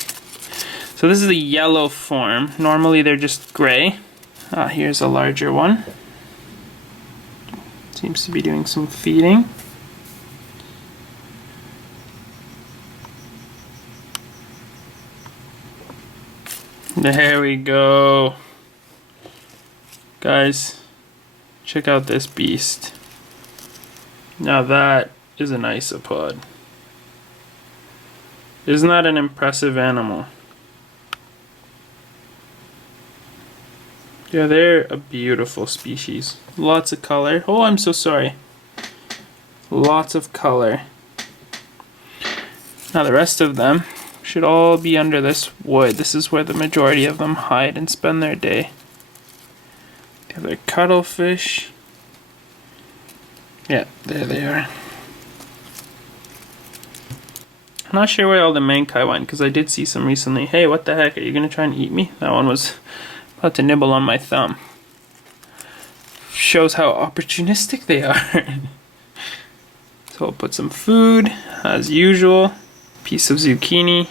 So this is the yellow form. Normally they're just gray. Here's a larger one. Seems to be doing some feeding. There we go. Guys, check out this beast. Now that is an isopod. Isn't that an impressive animal? Yeah, they're a beautiful species. Lots of color. Oh, I'm so sorry. Lots of color. Now the rest of them should all be under this wood. This is where the majority of them hide and spend their day. They have their cuttlefish. Yeah, there they are. I'm not sure where all the mankai went, because I did see some recently. Hey, what the heck? Are you going to try and eat me? That one was about to nibble on my thumb. Shows how opportunistic they are. So I'll put some food, as usual. Piece of zucchini.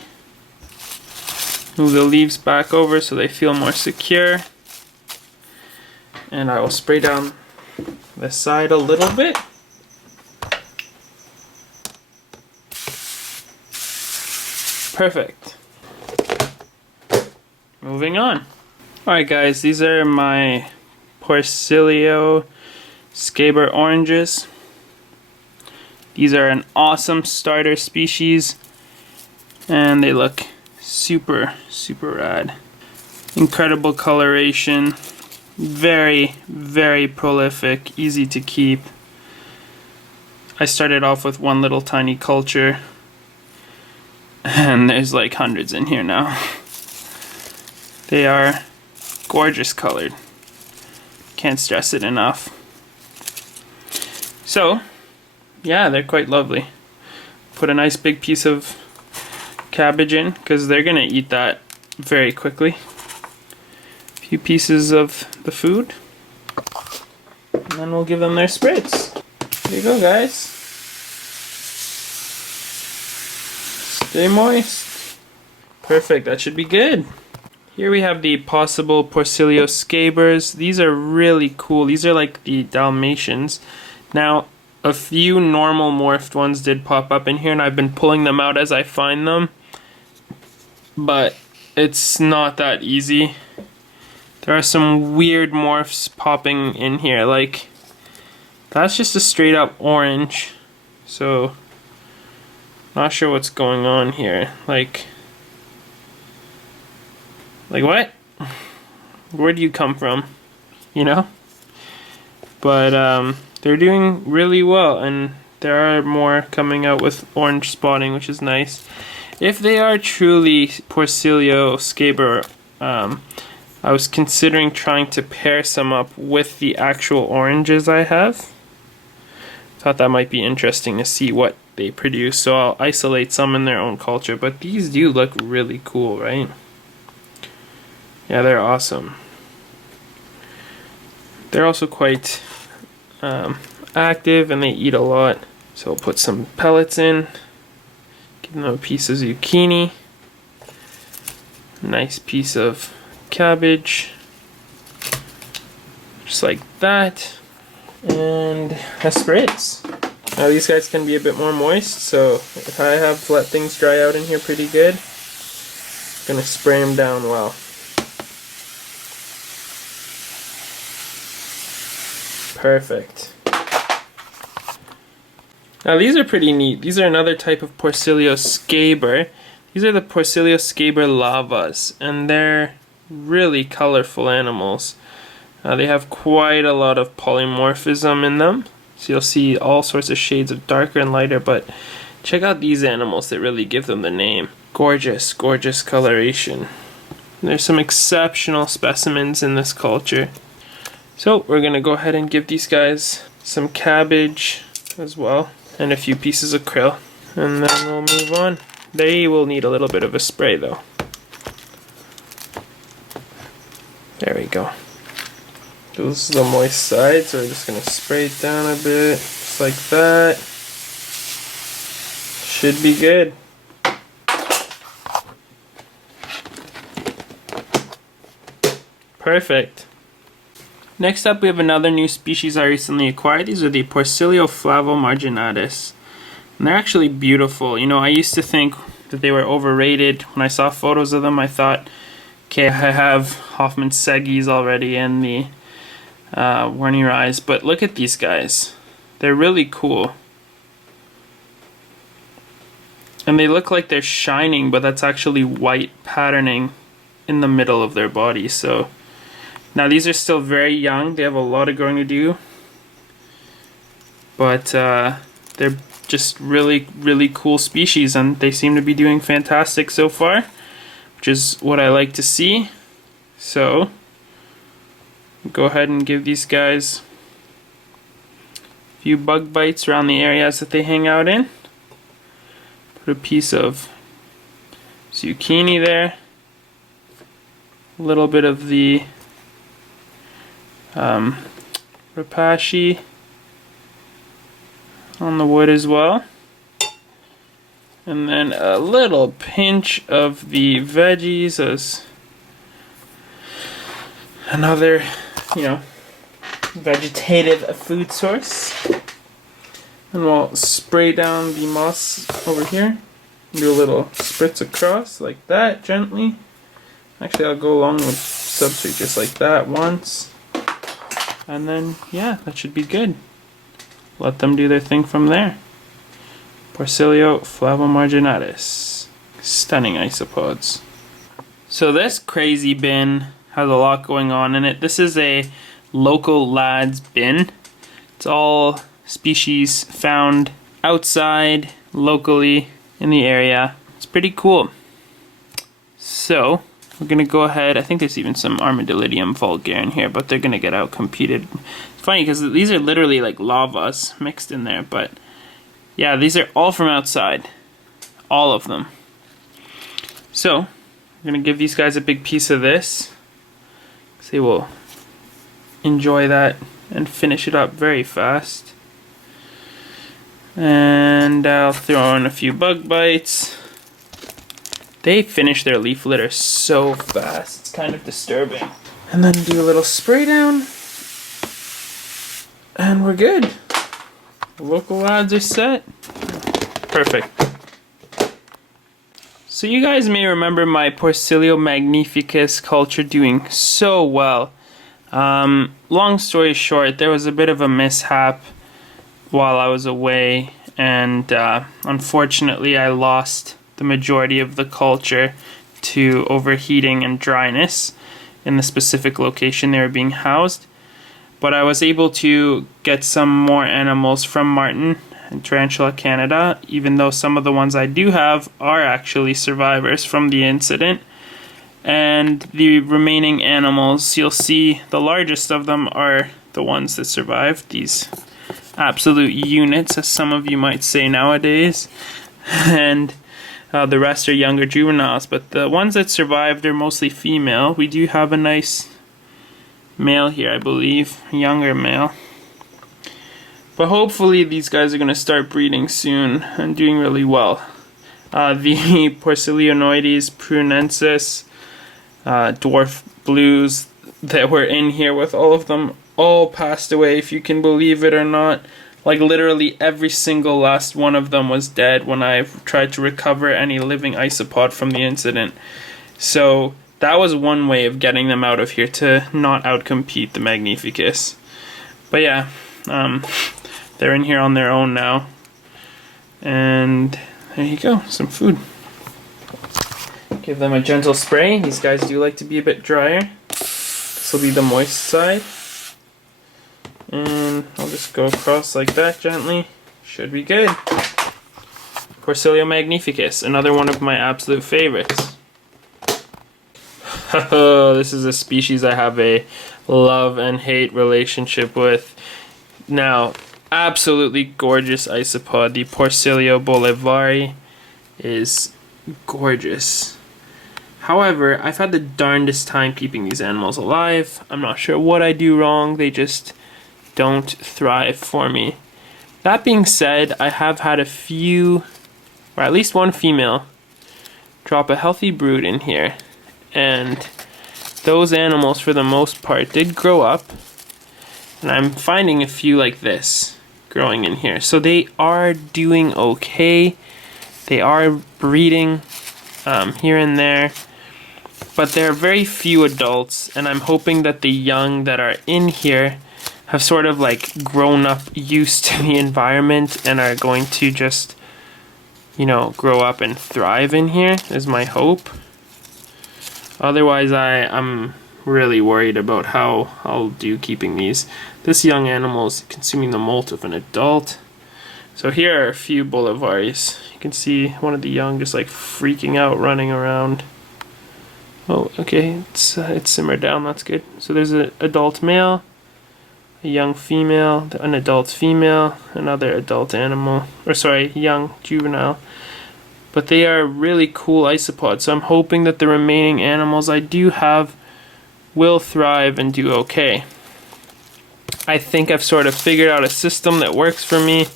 Move the leaves back over so they feel more secure. And I will spray down this side a little bit. Perfect. Moving on. Alright guys, these are my Porcellio scaber oranges. These are an awesome starter species and they look super rad. Incredible coloration, very prolific, easy to keep. I started off with one little tiny culture and there's like hundreds in here now. They are gorgeous colored. Can't stress it enough. So, yeah, they're quite lovely. Put a nice big piece of cabbage in, because they're gonna eat that very quickly. A few pieces of the food. And then we'll give them their spritz. There you go, guys. Stay moist. Perfect, that should be good. Here we have the possible Porcellio scabers. These are really cool. These are like the Dalmatians. Now, a few normal morphed ones did pop up in here, and I've been pulling them out as I find them. But it's not that easy. There are some weird morphs popping in here. Like, that's just a straight up orange. So, not sure what's going on here. Like what? Where do you come from? You know? But they're doing really well, and there are more coming out with orange spotting, which is nice. If they are truly Porcellio scaber, I was considering trying to pair some up with the actual oranges I have. Thought that might be interesting to see what they produce, so I'll isolate some in their own culture, but these do look really cool, right? Yeah, they're awesome. They're also quite active and they eat a lot. So I'll put some pellets in. Give them a piece of zucchini. Nice piece of cabbage. Just like that. And a spritz. Now these guys can be a bit more moist, so if I have let things dry out in here pretty good, I'm gonna spray them down well. Perfect. Now these are pretty neat. These are another type of Porcellio scaber. These are the Porcellio scaber lavas, and they're really colorful animals. They have quite a lot of polymorphism in them. So you'll see all sorts of shades of darker and lighter, but check out these animals that really give them the name. Gorgeous, gorgeous coloration. There's some exceptional specimens in this culture. So we're gonna go ahead and give these guys some cabbage as well, and a few pieces of krill, and then we'll move on. They will need a little bit of a spray though. There we go. This is the moist side, so we're just gonna spray it down a bit, just like that. Should be good. Perfect. Next up, we have another new species I recently acquired. These are the Porcellio flavomarginatus. And they're actually beautiful. You know, I used to think that they were overrated. When I saw photos of them, I thought, okay, I have Hoffman's seggies already and the werneri, but look at these guys. They're really cool. And they look like they're shining, but that's actually white patterning in the middle of their body. So now these are still very young. They have a lot of growing to do. But they're just really, really cool species, and they seem to be doing fantastic so far, which is what I like to see. So go ahead and give these guys a few bug bites around the areas that they hang out in. Put a piece of zucchini there, a little bit of the rapashi on the wood as well, and then a little pinch of the veggies as another, you know, vegetative food source. And we'll spray down the moss over here. Do a little spritz across like that, gently. Actually, I'll go along with substrate just like that once. And then, yeah, that should be good. Let them do their thing from there. Porcellio flavomarginatus. Stunning isopods. So this crazy bin has a lot going on in it. This is a local lads bin. It's all species found outside, locally, in the area. It's pretty cool. So we're gonna go ahead. I think there's even some Armadillidium vulgare in here, but they're gonna get out competed. It's funny because these are literally like lavas mixed in there, but yeah, these are all from outside. All of them. So I'm gonna give these guys a big piece of this. They will enjoy that and finish it up very fast. And I'll throw in a few bug bites. They finish their leaf litter so fast, it's kind of disturbing. And then do a little spray down. And we're good. The local lads are set. Perfect. So you guys may remember my Porcellio magnificus culture doing so well. Long story short, there was a bit of a mishap while I was away, and unfortunately I lost the majority of the culture to overheating and dryness in the specific location they were being housed. But I was able to get some more animals from Martin and Tarantula, Canada, even though some of the ones I do have are actually survivors from the incident. And the remaining animals, you'll see the largest of them are the ones that survived, these absolute units, as some of you might say nowadays, and the rest are younger juveniles, but the ones that survived are mostly female. We do have a nice male here, I believe, a younger male, but hopefully these guys are going to start breeding soon and doing really well. The Porcellionoides, pruinosus, dwarf blues that were in here with all of them all passed away, if you can believe it or not. Like literally every single last one of them was dead when I tried to recover any living isopod from the incident. So that was one way of getting them out of here, to not outcompete the Magnificus. But yeah, they're in here on their own now. And there you go, some food. Give them a gentle spray. These guys do like to be a bit drier. This will be the moist side. And I'll just go across like that gently. Should be good. Porcellio magnificus, another one of my absolute favorites. This is a species I have a love and hate relationship with. Now, absolutely gorgeous isopod. The Porcellio bolivari is gorgeous. However, I've had the darndest time keeping these animals alive. I'm not sure what I do wrong. They just don't thrive for me. That being said, I have had a few or at least one female, drop a healthy brood in here. And those animals, for the most part, did grow up. And I'm finding a few like this growing in here. So they are doing okay. They are breeding here and there. But there are very few adults. And I'm hoping that the young that are in here have sort of like grown up used to the environment and are going to just, you know, grow up and thrive in here, is my hope. Otherwise, I'm really worried about how I'll do keeping these. This young animal is consuming the molt of an adult. So here are a few bolivaris. You can see one of the young just like freaking out, running around. Oh, okay, it's simmered down, that's good. So there's an adult male, a young female, an adult female, another adult animal, or sorry, young juvenile. But they are really cool isopods, so I'm hoping that the remaining animals I do have will thrive and do okay. I think I've sort of figured out a system that works for me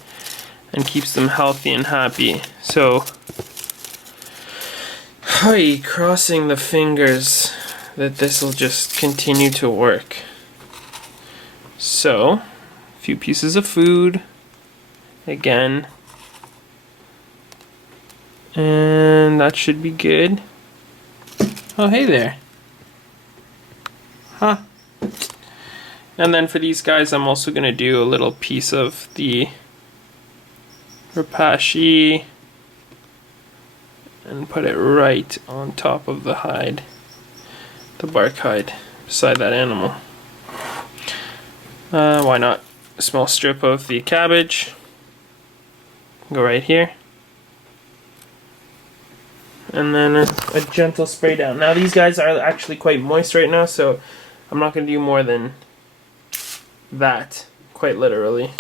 and keeps them healthy and happy. So, crossing the fingers that this will just continue to work. So, a few pieces of food, again. And that should be good. Oh, hey there. Huh. And then for these guys, I'm also going to do a little piece of the rapashi and put it right on top of the hide, the bark hide, beside that animal. Why not? A small strip of the cabbage. Go right here. And then a gentle spray down. Now these guys are actually quite moist right now, so I'm not going to do more than that, quite literally.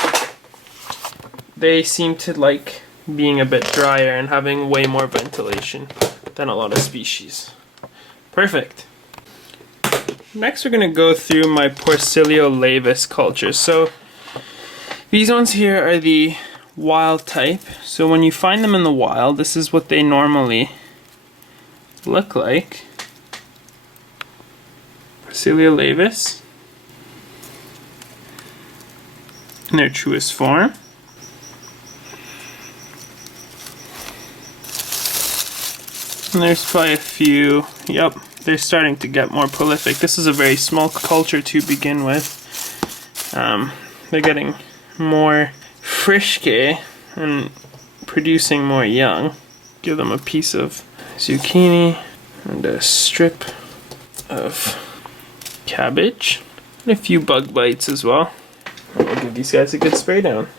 They seem to like being a bit drier and having way more ventilation than a lot of species. Perfect. Next we're going to go through my Porcellio laevis cultures. So these ones here are the wild type. So when you find them in the wild, this is what they normally look like. Porcellio laevis in their truest form. And there's probably a few. Yep, they're starting to get more prolific. This is a very small culture to begin with. They're getting more frischke and producing more young. Give them a piece of zucchini and a strip of cabbage and a few bug bites as well. And we'll give these guys a good spray down.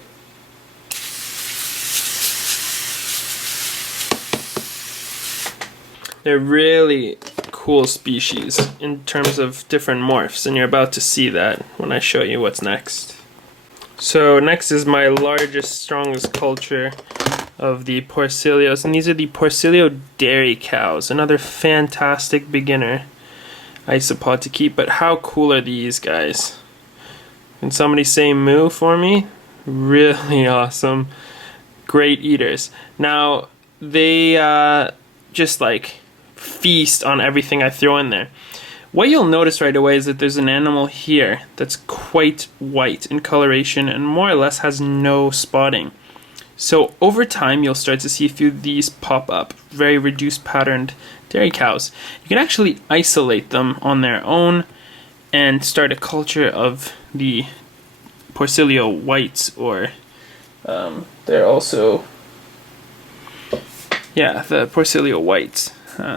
They're really cool species in terms of different morphs, and you're about to see that when I show you what's next. So next is my largest, strongest culture of the Porcellios, and these are the Porcellio dairy cows. Another fantastic beginner isopod to keep, but how cool are these guys? Can somebody say moo for me? Really awesome. Great eaters. Now, they just like feast on everything I throw in there. What you'll notice right away is that there's an animal here that's quite white in coloration and more or less has no spotting. So over time you'll start to see a few of these pop up, very reduced patterned dairy cows. You can actually isolate them on their own and start a culture of the Porcellio whites, or they're also, yeah, the Porcellio whites.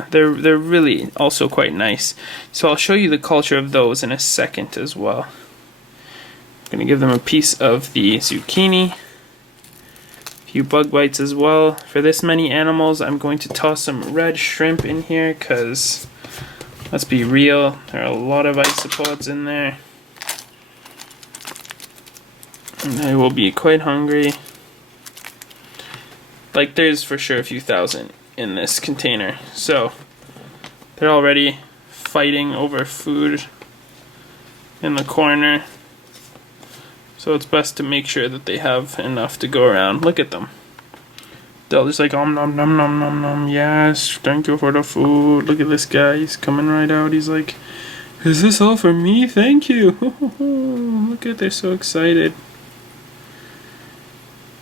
They're really also quite nice. So I'll show you the culture of those in a second as well. I'm going to give them a piece of the zucchini, a few bug bites as well. For this many animals, I'm going to toss some red shrimp in here because, let's be real, there are a lot of isopods in there. And they will be quite hungry. Like, there's for sure a few thousand in this container, so they're already fighting over food in the corner, so it's best to make sure that they have enough to go around. Look at them, They'll just like, nom nom nom nom nom, yes, thank you for the food. Look at this guy, he's coming right out. He's like, is this all for me? Thank you. Look at, they're so excited.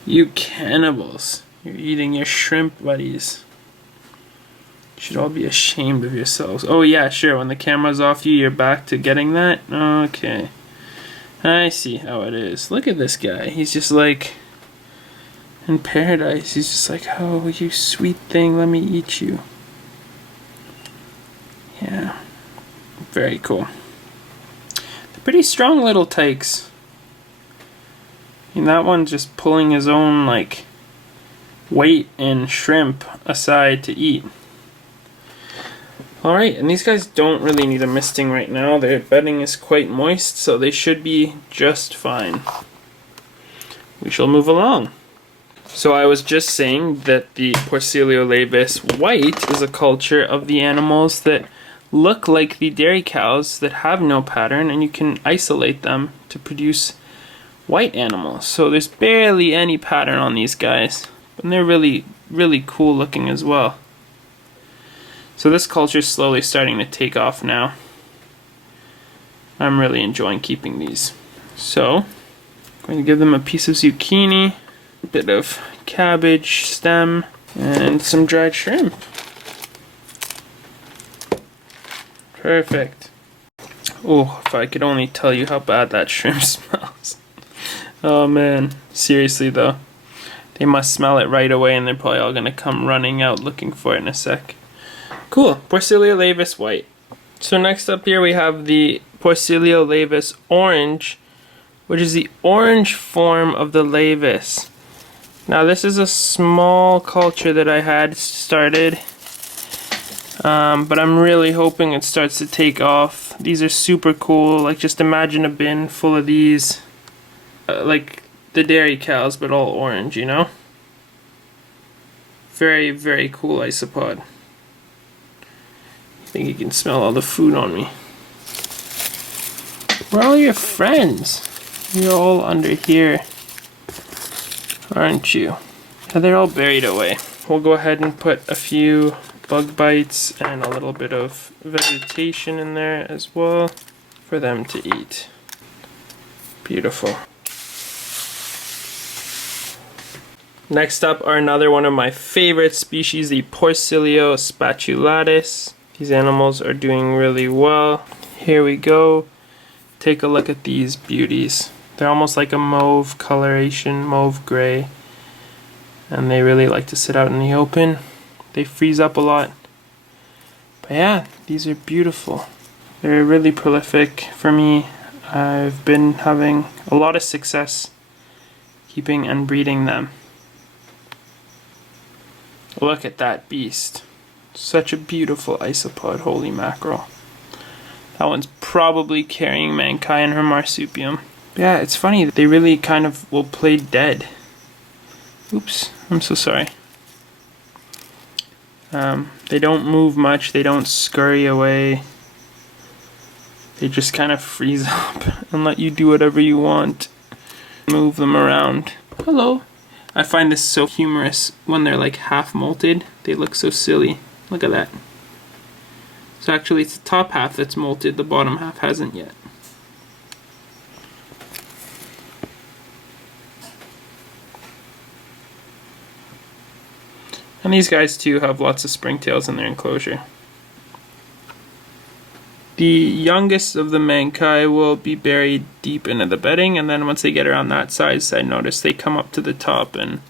You cannibals. You're eating your shrimp buddies. You should all be ashamed of yourselves. Oh yeah, sure, when the camera's off you, you're back to getting that? Okay. I see how it is. Look at this guy. He's just like in paradise. He's just like, oh, you sweet thing, let me eat you. Yeah. Very cool. They're pretty strong little tykes. And that one's just pulling his own like weight and shrimp aside to eat. Alright, and these guys don't really need a misting right now. Their bedding is quite moist, so they should be just fine. We shall move along. So I was just saying that the Porcellio laevis white is a culture of the animals that look like the dairy cows that have no pattern, and you can isolate them to produce white animals. So there's barely any pattern on these guys, and they're really, really cool looking as well. So this culture is slowly starting to take off now. I'm really enjoying keeping these. So, I'm going to give them a piece of zucchini, a bit of cabbage stem, and some dried shrimp. Perfect. Oh, if I could only tell you how bad that shrimp smells. Oh man, seriously though. They must smell it right away and they're probably all gonna come running out looking for it in a sec. Cool, Porcellio laevis white. So next up here we have the Porcellio laevis orange, which is the orange form of the laevis. Now this is a small culture that I had started, but I'm really hoping it starts to take off. These are super cool. Like, just imagine a bin full of these, like the dairy cows, but all orange, you know? Very, very cool isopod. I think you can smell all the food on me. Where are all your friends? You're all under here, aren't you? Yeah, they're all buried away. We'll go ahead and put a few bug bites and a little bit of vegetation in there as well for them to eat. Beautiful. Next up are another one of my favorite species, the Porcellio spatulatus. These animals are doing really well. Here we go. Take a look at these beauties. They're almost like a mauve coloration, mauve gray. And they really like to sit out in the open. They freeze up a lot. But yeah, these are beautiful. They're really prolific for me. I've been having a lot of success keeping and breeding them. Look at that beast. Such a beautiful isopod, holy mackerel. That one's probably carrying Mankai in her marsupium. Yeah, it's funny that they really kind of will play dead. Oops, I'm so sorry. They don't move much, they don't scurry away. They just kind of freeze up and let you do whatever you want. Move them around. Hello. I find this so humorous when they're like half molted. They look so silly. Look at that. So actually it's the top half that's molted, the bottom half hasn't yet. And these guys too have lots of springtails in their enclosure. The youngest of the Mankai will be buried deep into the bedding, and then once they get around that size, I notice they come up to the top and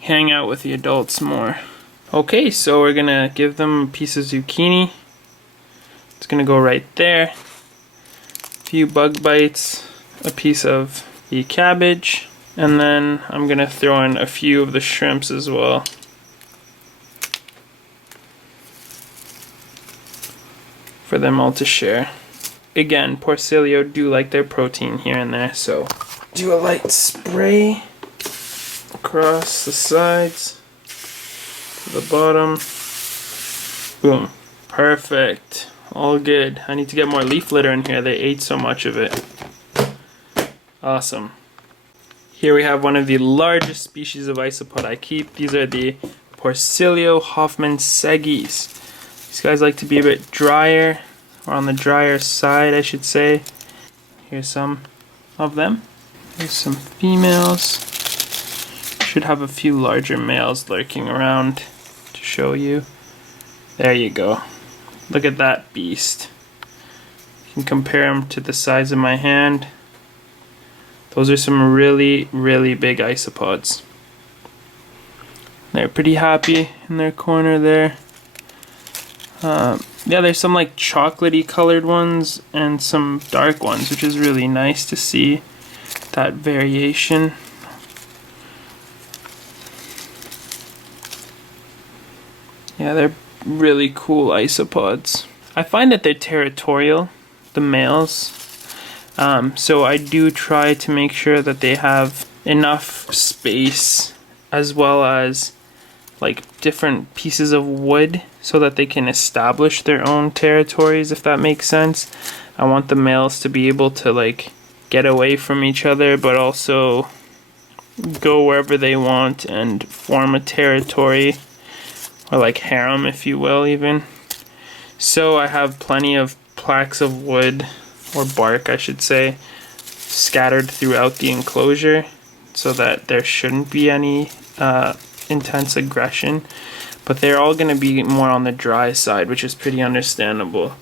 hang out with the adults more. Okay, so we're gonna give them a piece of zucchini. It's gonna go right there. A few bug bites, a piece of the cabbage, and then I'm gonna throw in a few of the shrimps as well. For them all to share. Again, Porcellio do like their protein here and there, so do a light spray across the sides to the bottom. Boom. Perfect. All good. I need to get more leaf litter in here. They ate so much of it. Awesome. Here we have one of the largest species of isopod I keep. These are the Porcellio hoffmannseggi's. These guys like to be a bit drier, or on the drier side I should say. Here's some of them. Here's some females. Should have a few larger males lurking around to show you. There you go. Look at that beast. You can compare them to the size of my hand. Those are some really, really big isopods. They're pretty happy in their corner there. Yeah, there's some like chocolatey colored ones and some dark ones, which is really nice to see that variation. Yeah, they're really cool isopods. I find that they're territorial, the males. So I do try to make sure that they have enough space as well as like different pieces of wood so that they can establish their own territories, if that makes sense. I want the males to be able to like get away from each other but also go wherever they want and form a territory, or like harem if you will even. So I have plenty of plaques of wood, or bark I should say, scattered throughout the enclosure so that there shouldn't be any intense aggression, but they're all going to be more on the dry side, which is pretty understandable.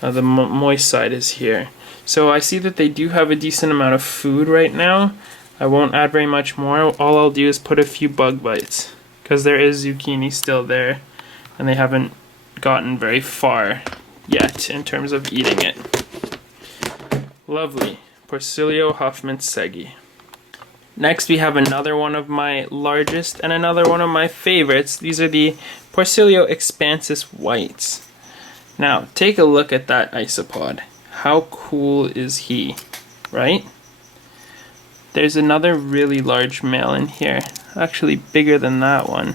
The moist side is here. So I see that they do have a decent amount of food right now. I won't add very much more. All I'll do is put a few bug bites because there is zucchini still there and they haven't gotten very far yet in terms of eating it. Lovely. Porcellio hoffmannseggi. Next we have another one of my largest and another one of my favorites. These are the Porcellio expansus whites. Now take a look at that isopod. How cool is he, right? There's another really large male in here, actually bigger than that one.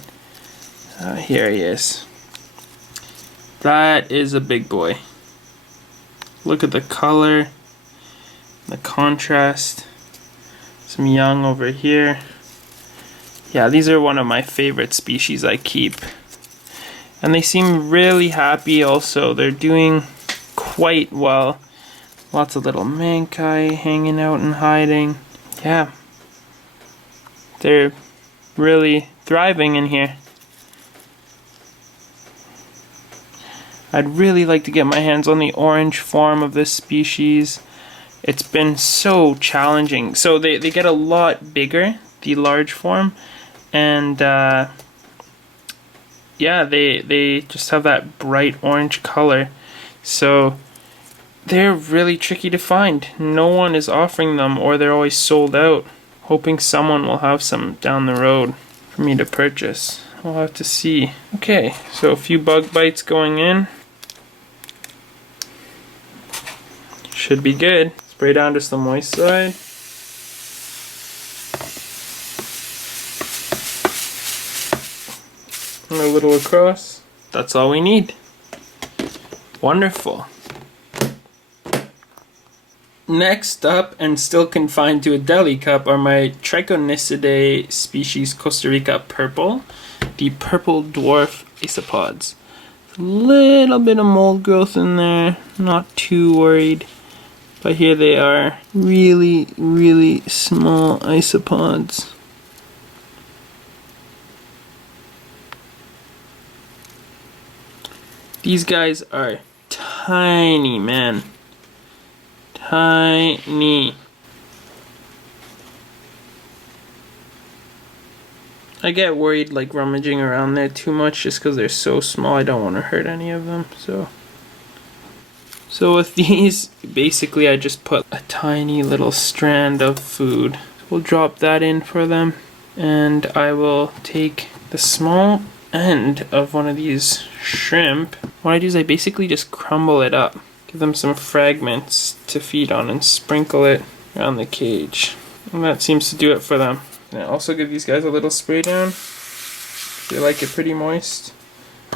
Here he is. That is a big boy. Look at the color, the contrast. Some young over here. Yeah, these are one of my favorite species I keep. And they seem really happy also. They're doing quite well. Lots of little maculatum hanging out and hiding. Yeah. They're really thriving in here. I'd really like to get my hands on the orange form of this species. It's been so challenging. So they get a lot bigger, the large form, and yeah, they just have that bright orange color. So they're really tricky to find. No one is offering them, or they're always sold out. Hoping someone will have some down the road for me to purchase. We'll have to see. Okay, so a few bug bites going in. Should be good. Spray down just the moist side. And a little across. That's all we need. Wonderful. Next up, and still confined to a deli cup, are my Trichonicidae species Costa Rica purple, the purple dwarf isopods. A little bit of mold growth in there, not too worried. But here they are, really, really small isopods. These guys are tiny, man. Tiny. I get worried like rummaging around there too much just because they're so small. I don't want to hurt any of them, So with these, basically I just put a tiny little strand of food. We'll drop that in for them, and I will take the small end of one of these shrimp. What I do is I basically just crumble it up, give them some fragments to feed on, and sprinkle it around the cage. And that seems to do it for them. And I also give these guys a little spray down. They like it pretty moist,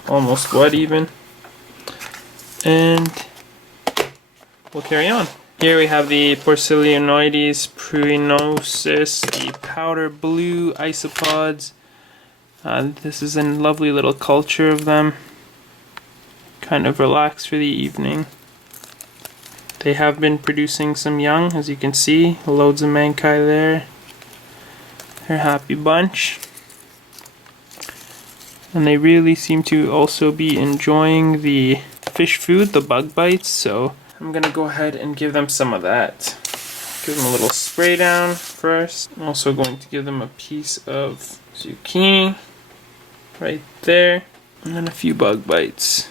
almost wet even. And we'll carry on. Here we have the Porcellionoides, pruinosus, the powder blue isopods. This is a lovely little culture of them. Kind of relaxed for the evening. They have been producing some young, as you can see. Loads of maculae there. They're a happy bunch. And they really seem to also be enjoying the fish food, the bug bites, so I'm gonna go ahead and give them some of that. Give them a little spray down first. I'm also going to give them a piece of zucchini right there, and then a few bug bites.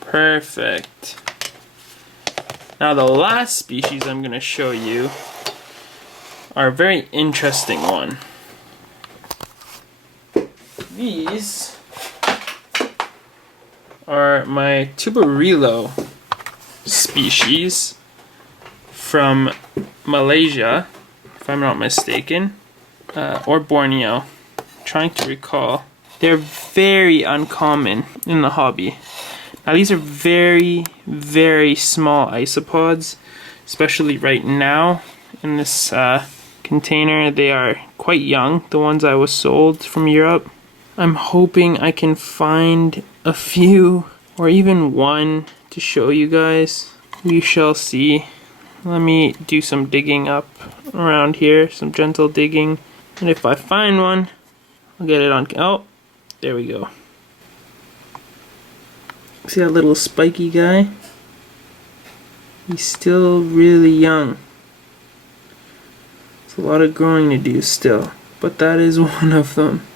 Perfect. Now the last species I'm gonna show you are a very interesting one. These are my Tuberillo species from Malaysia, if I'm not mistaken, or Borneo. I'm trying to recall. They're very uncommon in the hobby. Now these are very, very small isopods, especially right now in this container. They are quite young, the ones I was sold from Europe. I'm hoping I can find a few or even one to show you guys. We shall see. Let me do some digging up around here, some gentle digging, and if I find one, I'll get it on. Oh, there we go. See that little spiky guy? He's still really young. It's a lot of growing to do still, but that is one of them.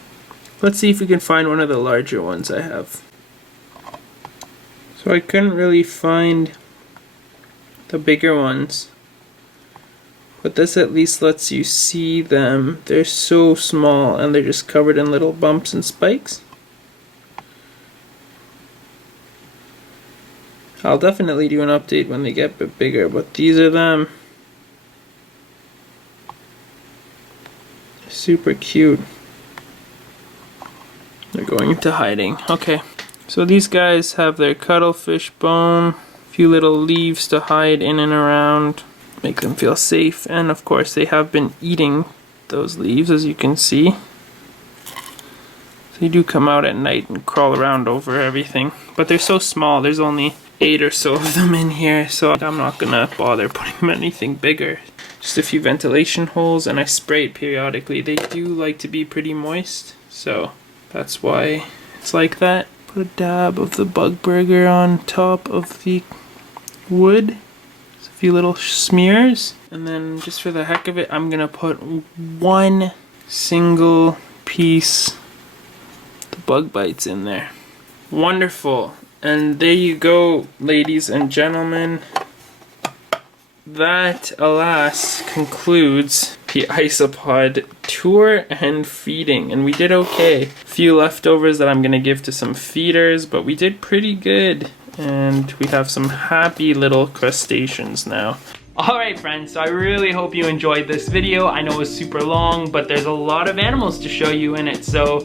Let's see if we can find one of the larger ones I have. So I couldn't really find the bigger ones, but this at least lets you see them. They're so small and they're just covered in little bumps and spikes. I'll definitely do an update when they get a bit bigger, but these are them. They're super cute. They're going into hiding. Okay, so these guys have their cuttlefish bone, a few little leaves to hide in and around, make them feel safe, and of course they have been eating those leaves, as you can see. So they do come out at night and crawl around over everything, but they're so small. There's only 8 or so of them in here, so I'm not gonna bother putting them in anything bigger. Just a few ventilation holes, and I spray it periodically. They do like to be pretty moist, so that's why it's like that. Put a dab of the bug burger on top of the wood. Just a few little smears. And then just for the heck of it, I'm gonna put one single piece of the bug bites in there. Wonderful. And there you go, ladies and gentlemen. That, alas, concludes the isopod tour and feeding, and we did okay. A few leftovers that I'm gonna give to some feeders, but we did pretty good, and we have some happy little crustaceans now. Alright friends, so I really hope you enjoyed this video. I know it was super long, but there's a lot of animals to show you in it, so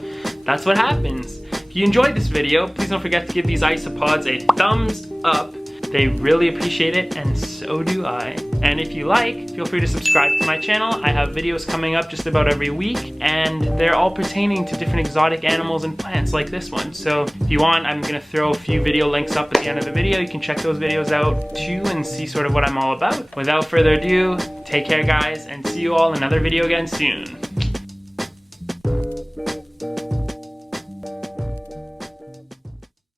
that's what happens. If you enjoyed this video, please don't forget to give these isopods a thumbs up. They really appreciate it, and so do I. And if you like, feel free to subscribe to my channel. I have videos coming up just about every week, and they're all pertaining to different exotic animals and plants like this one. So if you want, I'm gonna throw a few video links up at the end of the video. You can check those videos out too and see sort of what I'm all about. Without further ado, take care guys, and see you all in another video again soon.